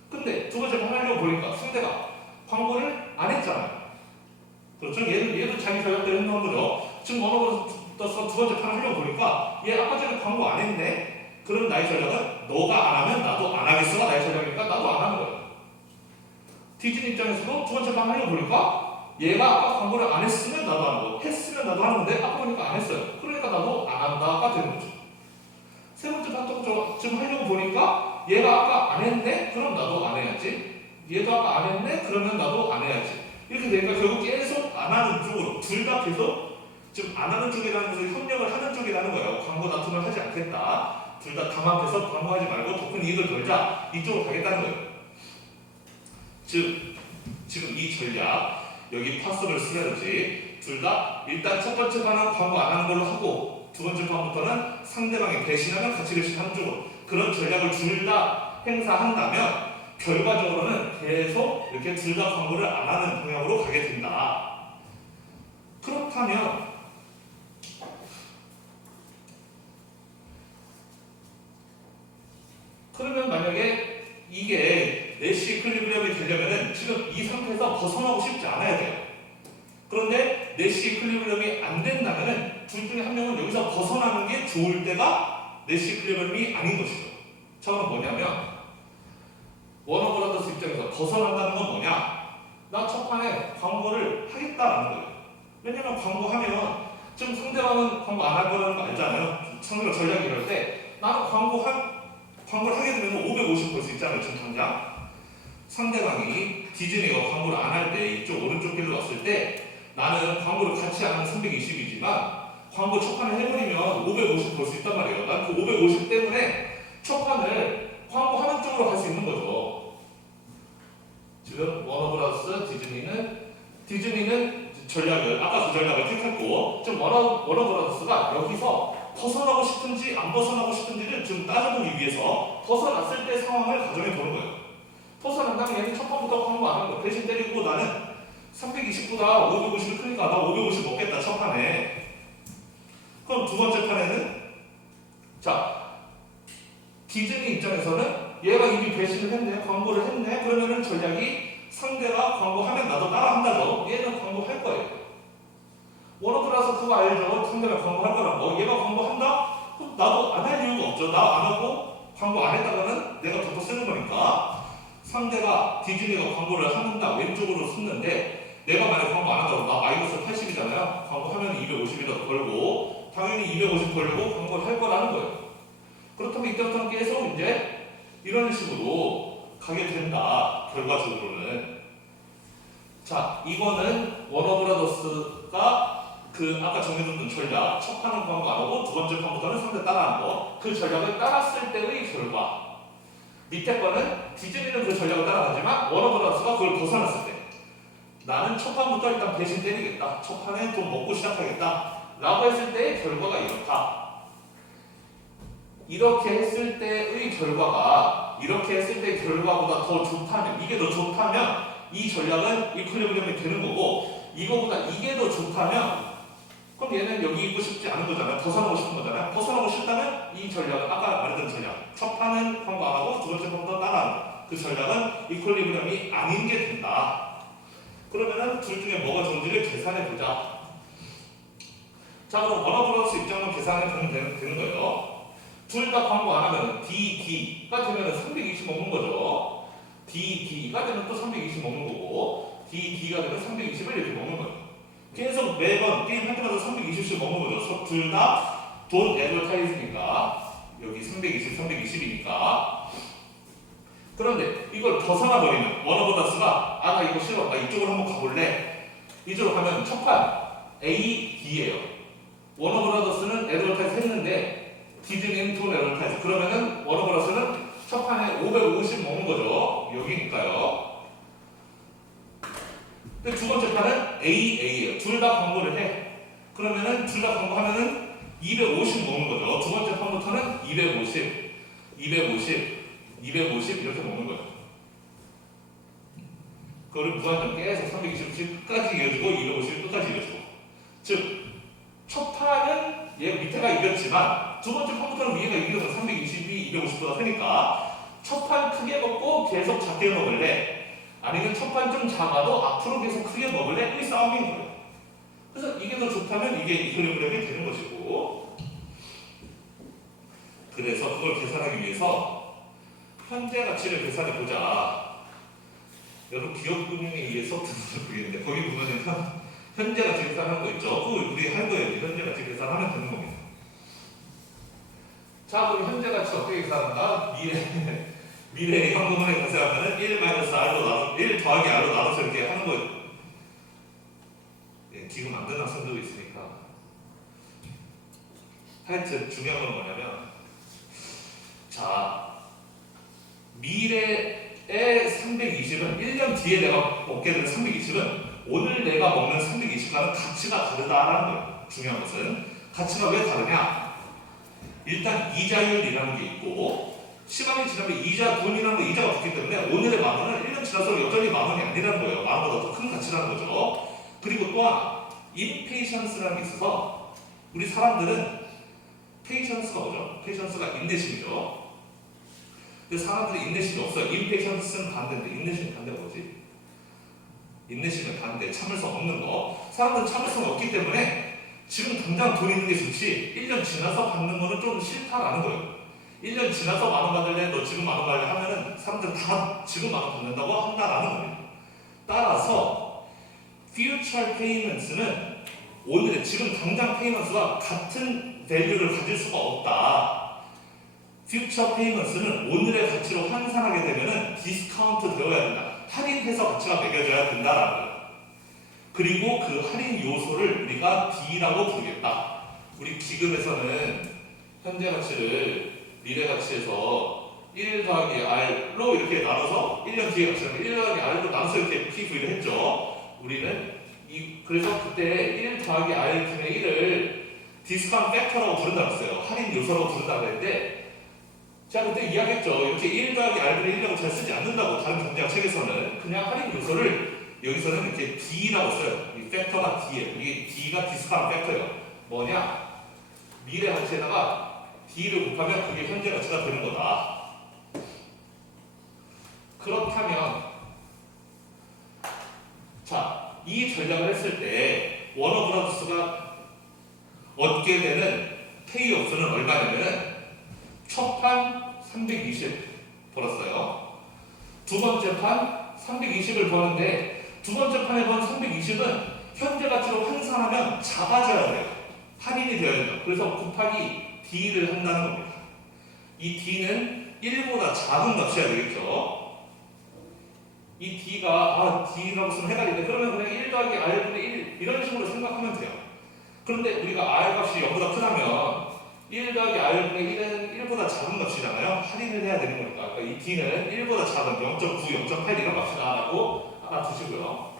근데 두 번째 판 하려고 보니까 상대가 광고를 안 했잖아요. 그렇죠? 얘도 자기 전략대로 행동한 거죠. 지금 워너브라더스 두 번째 판 하려고 보니까 얘 아까 전에 광고 안 했네? 그럼 나의 전략은 너가 안 하면 나도 안 하겠어가 나의 전략이니까 나도 안 하는 거예요. 디즈니 입장에서도 두 번째 판 하려고 보니까 얘가 아까 광고를 안 했으면 나도 하는 거, 했으면 나도 하는데 아까 보니까 안 했어요. 그러니까 나도 안 한다가 되는 거죠. 세 번째 판도 지금 하려고 보니까 얘가 아까 안 했네? 그럼 나도 안 해야지. 얘도 아까 안 했네? 그러면 나도 안 해야지. 이렇게 되니까 결국 계속 안 하는 쪽으로 둘 다 계속 지금 안 하는 쪽이라는 것은 협력을 하는 쪽이라는 거예요. 광고 납품을 하지 않겠다. 둘 다 담합해서 광고하지 말고 더 큰 이익을 벌자. 이쪽으로 가겠다는 거예요. 즉 지금 이 전략 여기 파서블 스트래터지 둘 다 일단 첫 번째 판은 광고 안 하는 걸로 하고 두 번째 판부터는 상대방이 배신하면 같이 배신하는 쪽으로 그런 전략을 둘 다 행사한다면 결과적으로는 계속 이렇게 둘 다 광고를 안 하는 방향으로 가게 된다. 그렇다면 그러면 만약에 이게 내시 이퀄리브리엄이 되려면은 지금 이 상태에서 벗어나고 싶지 않아야 돼요. 그런데 내시 이퀄리브리엄이 안 된다면은 둘 중에 한 명은 여기서 벗어나는 게 좋을 때가 내시 이퀄리브리엄이 아닌 것이죠. 자, 그럼 뭐냐면 워너브라더스 입장에서 벗어난다는 건 뭐냐? 나 첫판에 광고를 하겠다라는 거예요. 왜냐면 광고하면 지금 상대방은 광고 안 할 거라는 거 알잖아요. 상대가 전략 이럴 때 나는 광고를 하게 되면 550 볼 수 있잖아요. 지금 당장 상대방이 디즈니가 광고를 안 할 때 이쪽 오른쪽 길로 왔을 때 나는 광고를 같이 하는 320이지만 광고 첫 판을 해버리면 550 볼 수 있단 말이에요. 난 그 550 때문에 첫 판을 광고하는 쪽으로 갈 수 있는 거죠. 지금 워너브라더스 디즈니는 전략을 아까 그 전략을 택했고 지금 워너브라더스가 여기서 벗어나고 싶은지 안 벗어나고 싶은지를 좀 따져보기 위해서 벗어났을 때 상황을 가정해 보는 거예요. 벗어난다면 얘는 첫 판부터 광고 안 하는 거 대신 때리고 나는 320보다 550이 크니까 나 550 먹겠다 첫 판에. 그럼 두 번째 판에는 자 디즈니 입장에서는 얘가 이미 배신을 했네 광고를 했네 그러면은 전략이 상대가 광고하면 나도 따라한다죠. 얘는 광고할 거예요. 워너브라서 그거 알죠. 상대가 광고할 거란 거. 얘가 광고한다? 그럼 나도 안 할 이유가 없죠. 나 안 하고 광고 안 했다가는 내가 덮어 쓰는 거니까 상대가 디즈니가 광고를 한다 왼쪽으로 썼는데 내가 만약 광고 안 한다고 나 마이너스 80이잖아요. 광고하면 250이라도 벌고 당연히 250 벌고 광고를 할 거라는 거예요. 그렇다면 이때부터는 계속 이제 이런 식으로 가게 된다. 결과적으로는 자 이거는 워너브라더스가 그 아까 정해뒀던 전략 첫 판은 광고 안 하고 두 번째 판부터는 상대 따라하는 거 그 전략을 따랐을 때의 결과 밑에 거는 디즈니는 그 전략을 따라가지만 워너브라더스가 그걸 벗어났을 때 나는 첫 판부터 일단 대신 때리겠다 첫 판에 돈 먹고 시작하겠다 라고 했을 때의 결과가 이렇다. 이렇게 했을 때의 결과가 이렇게 했을 때의 결과보다 더 좋다면 이게 더 좋다면 이 전략은 이퀄리브리엄이 되는 거고 이거보다 이게 더 좋다면 그럼 얘는 여기 있고 싶지 않은 거잖아요. 벗어나고 싶은 거잖아요. 벗어나고 싶다면 이 전략은 아까 말했던 전략 첫 판은 광고 안 하고 두 번째 판부터 따라하는 그 전략은 이퀄리브리엄이 아닌 게 된다. 그러면은 둘 중에 뭐가 좋은지를 계산해 보자. 자 그럼 워너브라더스 입장만 계산해 보면 되는 거예요. 둘 다 광고 안 하면 DD가 되면 320 먹는 거죠. DD가 되면 또 320 먹는 거고 DD가 되면 320을 이렇게 먹는 거예요. 계속 매번 게임 할 때마다 320씩 먹는 거죠. 둘 다 돈 애드버타이즈니까 여기 320, 320이니까 그런데 이걸 벗어나 버리면 워너브라더스가 아 나 이거 싫어 나 이쪽으로 한번 가볼래 이쪽으로 가면 첫판 A, D예요. 워너브라더스는 애드버타이즈 했는데 디즈니는 돈 애드버타이즈 그러면은 워너브라더스는 첫 판에 550 먹는 거죠. 여기니까요. 근데 두 번째 판은 AA예요. 둘 다 광고를 해. 그러면은 둘 다 광고하면은 250 먹는 거죠. 두 번째 판부터는 250, 250, 250 이렇게 먹는 거예요. 그거를 무한정 계속 320씩 끝까지 이어주고 250을 끝까지 이어주고. 즉 첫 판은 얘 밑에가 이겼지만 두 번째 판부터는 위에가 이겨서 320이 250보다 크니까 첫 판 크게 먹고 계속 작게 먹을래? 아니면 첫 판 좀 작아도 앞으로 계속 크게 먹을래? 이 싸움인 거예요. 그래서 이게 더 좋다면 이게 이퀄리브리엄이 되는 것이고 그래서 그걸 계산하기 위해서 현재 가치를 계산해 보자. 여러분 기업금융에 의해서 들어보겠는데 거기 보면은 현재 가치 계산하는 거 있죠? 그거 우리 할 거예요. 현재 가치 계산하면 되는 겁니다. 자 그럼 현재 가치 어떻게 계산하는가? 미래의 현금을 계산하면 1-R로 나눠 1 더하기 R로 나눠서 이렇게 하는 거예요. 예, 기금 안 되는 학생들도 있으니까 하여튼 중요한 건 뭐냐면 자 미래의 320은 1년 뒤에 내가 먹게 되는 320은 오늘 내가 먹는 320과는 가치가 다르다라는 거예요. 중요한 것은 가치가 왜 다르냐? 일단 이자율이라는 게 있고 시간이 지나면 돈이라는 거 이자가 붙기 때문에 오늘의 만 원은 1년 지나서 여전히 만 원이 아니라는 거예요. 만 원보다 더 큰 가치라는 거죠. 그리고 또한 임페이션스라는 게 있어서 우리 사람들은 페이션스가 뭐죠? 페이션스가 인내심이죠. 근데 사람들이 인내심이 없어요. 임페이션스는 반대인데 인내심이 반대가 뭐지? 인내심은 반대, 참을성 없는 거. 사람들은 참을성이 없기 때문에 지금 당장 돈 있는 게 좋지 1년 지나서 받는 거는 좀 싫다라는 거예요. 1년 지나서 만 원 받을래? 너 지금 만 원 받을래? 하면은 사람들은 다 지금 만 원 받는다고 한다라는 겁니다. 따라서 future payments는 오늘의 지금 당장 페이먼스와 같은 밸류를 가질 수가 없다. future payments는 오늘의 가치로 환산하게 되면은 디스카운트 되어야 된다. 할인해서 가치가 매겨져야 된다라는 거예요. 그리고 그 할인 요소를 우리가 D라고 부르겠다. 우리 기금에서는 현재 가치를 미래 가치에서 1 더하기 R로 이렇게 나눠서 1년 뒤에 가치를 1 더하기 R로 나눠서 이렇게 PV를 했죠. 우리는 그래서 그때 1 더하기 R분의 1을 디스카운트 팩터라고 부른다고 했어요. 할인 요소라고 부른다고 했는데 제가 그때 이야기했죠. 이렇게 1 더하기 R분의 1이라고 잘 쓰지 않는다고 다른 경제학 책에서는 그냥 할인 요소를 여기서는 이렇게 D라고 써요. 이 팩터가 D예요. 이게 D가 디스카운트 팩터예요. 뭐냐? 미래 가치에다가 D를 곱하면 그게 현재 가치가 되는 거다. 그렇다면 자, 이 전략을 했을 때 워너브라더스가 얻게 되는 페이오프는 얼마냐면은 첫 판 320 벌었어요. 두 번째 판 320을 버는데 두 번째 판에 번 320은 현재 가치로 환산하면 작아져야 돼요. 할인이 되어야 되죠. 그래서 곱하기 D를 한다는 겁니다. 이 D는 1보다 작은 값이어야 되겠죠. 이 D가 D라고 쓰면 헷갈리는데 그러면 그냥 1 더하기 R분의 1 이런 식으로 생각하면 돼요. 그런데 우리가 R 값이 0보다 크다면 1 더하기 R분의 1은 1보다 작은 값이잖아요. 할인을 해야 되는 거니까. 그러니까 이 D는 1보다 작은 0.9, 0.8 이런 값이다 라고 알아두시고요.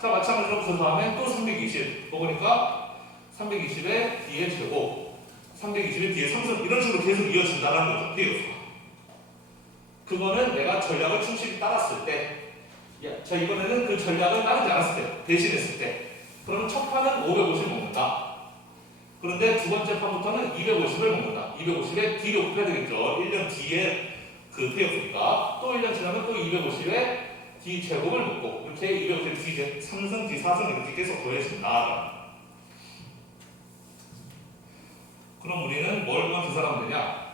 자, 마찬가지로 그 다음에 또 320 먹으니까 320에 D의 제곱 320에 D의 3승 이런 식으로 계속 이어진다는 거죠. 페이오프가. 그거는 내가 전략을 충실히 따랐을 때 자, 이번에는 그 전략을 따르지 않았을 때 대신했을 때 그러면 첫 판은 550 먹는다. 그런데 두 번째 판부터는 250을 먹는다. 250에 D를 곱해야 되겠죠. 1년 뒤에 그 페이오프니까 또 1년 지나면 또 250에 D 제곱을 먹고 이렇게 250에 D 3승, D 4승 이렇게 계속 더해진다. 그럼 우리는 뭘만 계산하면 되냐?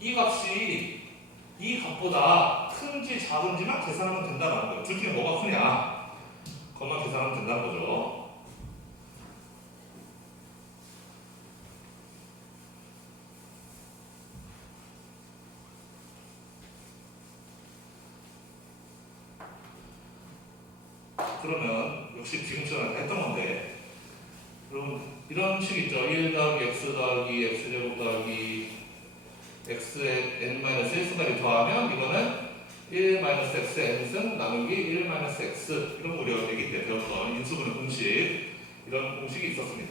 이 값이 이 값보다 큰지 작은지만 계산하면 된다는 거예요. 둘 중에 뭐가 크냐? 그것만 계산하면 된다는 거죠. 그러면 역시 지금 시간에 했던 건데 그럼 이런 식 있죠. 1 더하기 x 더하기 x제곱 더하기 x의 n-1수까지 더하면 이거는 1 x n승 나누기 1 x 이런 거 우리가 대기 때 배웠던 인수분해 공식 이런 공식이 있었습니다.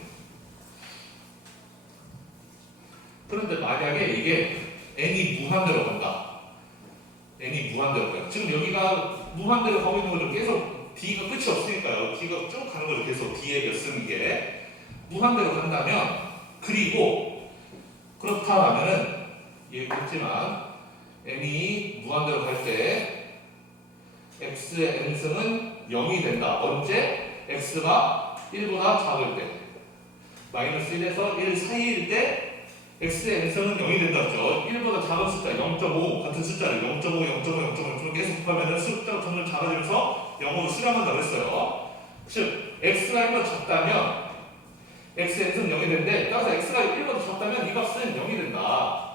그런데 만약에 이게 n이 무한대로 간다. n이 무한대로 가요. 지금 여기가 무한대로 가고 있는 거죠. 계속 D가 끝이 없으니까요. D가 쭉 가는 거죠. 계속 D의 몇 승이게 무한대로 간다면 그리고 그렇다면은 얘기했지만 n이 무한대로 갈 때 x의 n승은 0이 된다. 언제? x가 1보다 작을 때 마이너스 1에서 1 사이일 때 x의 n승은 0이 된다죠. 1보다 작은 숫자 0.5 같은 숫자를 0.5, 0.5, 0.5 계속 곱하면 숫자가 점점 작아지면서 0으로 수렴한다고 했어요. 즉 x가 1보다 작다면 x의 n승은 0이 되는데 따라서 x가 1보다 작다면 이 값은 0이 된다.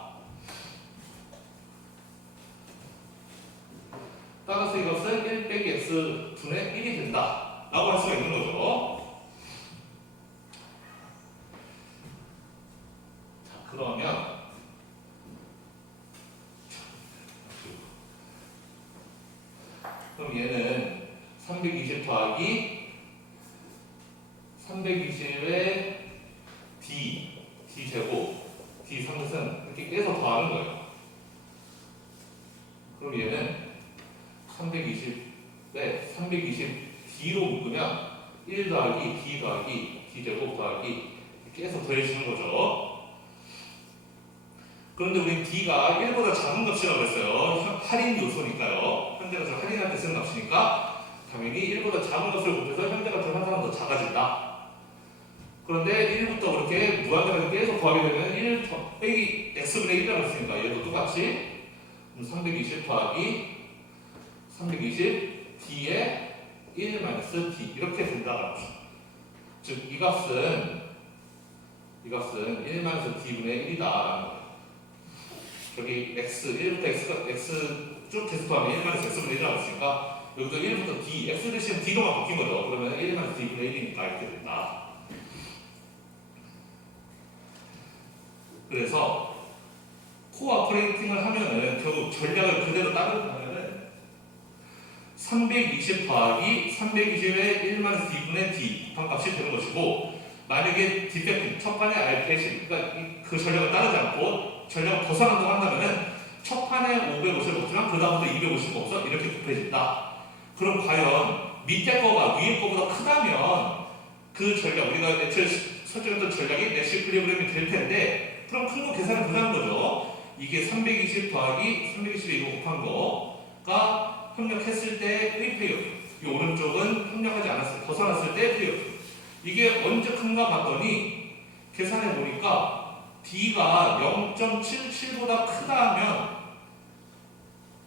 따라서 이것은 1 빼기 x 분의 1이 된다 라고 할 수가 있는 거죠. 자, 그러면 그럼 얘는 320 더하기 320의 D 제곱 D 3승 이렇게 깨서 더하는 거예요. 그럼 얘는 320에 320 D로 묶으면 1 더하기 D 더하기 D 제곱 더하기 이렇게 해서 더해지는 거죠. 그런데 우리 D가 1보다 작은 값이라고 했어요. 할인 요소니까요. 현재 값을 할인할 때 쓰는 값이니까 당연히 1보다 작은 값을 곱해서 현재 값을 환산하면 더 작아진다. 그런데 1부터 그렇게 무한대로 계속 더하게 되면 1 빼기 x분의 1이라고 했으니까 얘도 똑같이 320 더하기 320 d에 1 마이너스 d 이렇게 된다라는 거죠. 즉 이 값은 1 마이너스 d분의 1이다. 여기 x 1부터 x 쭉 계속 더하면 1 마이너스 x분의 1이라고 했으니까 여기도 1부터 d x 대신 d로만 바뀐 거죠. 그러면 1 마이너스 d분의 1이니까 이렇게 된다. 그래서 코어퍼레이팅을 하면은 결국 전략을 그대로 따르면은 320 더하기 320의 1 마이너스 d분의 d 값이 되는 것이고, 만약에 디펙트 첫 판에 아예 배신, 그러니까 그 전략을 따르지 않고 전략을 벗어난다고 한다면은 첫 판에 550을 먹지만 그 다음부터 250 먹어서 이렇게 곱해진다. 그럼 과연 밑에 거가 위에 거보다 크다면 그 전략, 우리가 애초에 설정했던 전략이 내시 이퀄리브리엄이 될 텐데, 그럼 큰 거 계산을 보자는 거죠. 이게 320 더하기 320에 이거 곱한 거가 협력했을 때의 페이어, 이 오른쪽은 협력하지 않았을 때, 벗어났을 때의 페이어. 이게 언제 큰가 봤더니 계산해 보니까 D가 0.77보다 크다면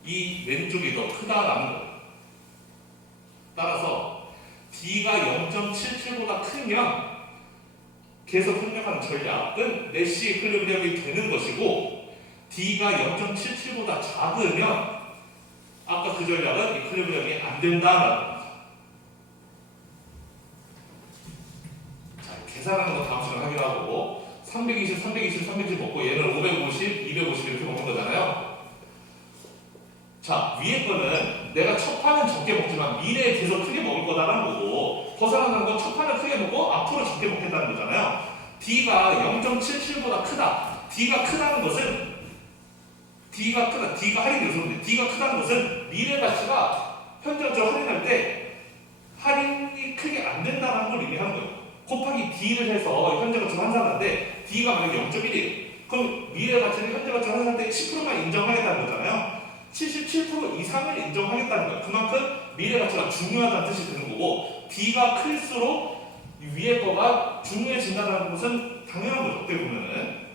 이 왼쪽이 더 크다라는 거예요. 따라서 D가 0.77보다 크면 계속 협력하는 전략은 내시 이퀄리브리엄이 되는 것이고, D가 0.77보다 작으면 아까 그 전략은 이퀄리브리엄이 안 된다라는 거죠. 자, 계산하는 거 다음 시간에 확인하고, 320, 320 먹고 얘는 550, 250 이렇게 먹는 거잖아요. 자, 위에 거는 내가 첫 판은 적게 먹지만 미래에 계속 크게 먹을 거다라는 거고, 벗어나는 건 첫 판은 크게 먹고 앞으로 적게 먹겠다는 거잖아요. D가 0.77보다 크다. D가 크다는 것은 D가 할인 요소인데, D가 크다는 것은 미래 가치가 현재적으로 할인할 때 할인이 크게 안 된다는 걸 의미하는 거예요. 곱하기 D를 해서 현재 가치로 환산하는데 D가 만약에 0.1이에요. 그럼 미래 가치는 현재 가치로 환산할 때 10%만 인정하겠다는 거잖아요. 77% 이상을 인정하겠다는 거예요. 그만큼 미래 가치가 중요하다는 뜻이 되는 거고, D가 클수록 위에 거가 중요해진다는 것은 당연한 거죠. 어떻게 보면은.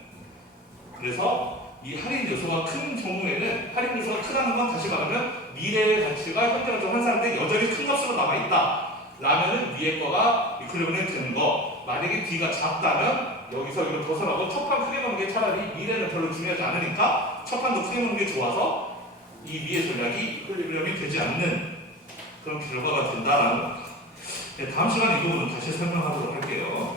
그래서 이 할인 요소가 큰 경우에는, 할인 요소가 크다는 건 다시 말하면 미래의 가치가 현재 가치로 환산할 때 여전히 큰 값으로 남아있다 라면은 위에 거가 이퀄리브리엄이 되는 거. 만약에 D가 작다면 여기서 이걸 벗어나고 첫 판 크게 먹는 게 차라리 미래는 별로 중요하지 않으니까 첫 판도 크게 먹는 게 좋아서 이 위의 전략이 이퀄리브리엄이 되지 않는 그런 결과가 된다라는 겁니다. 네, 다음 시간에 이 부분은 다시 설명하도록 할게요.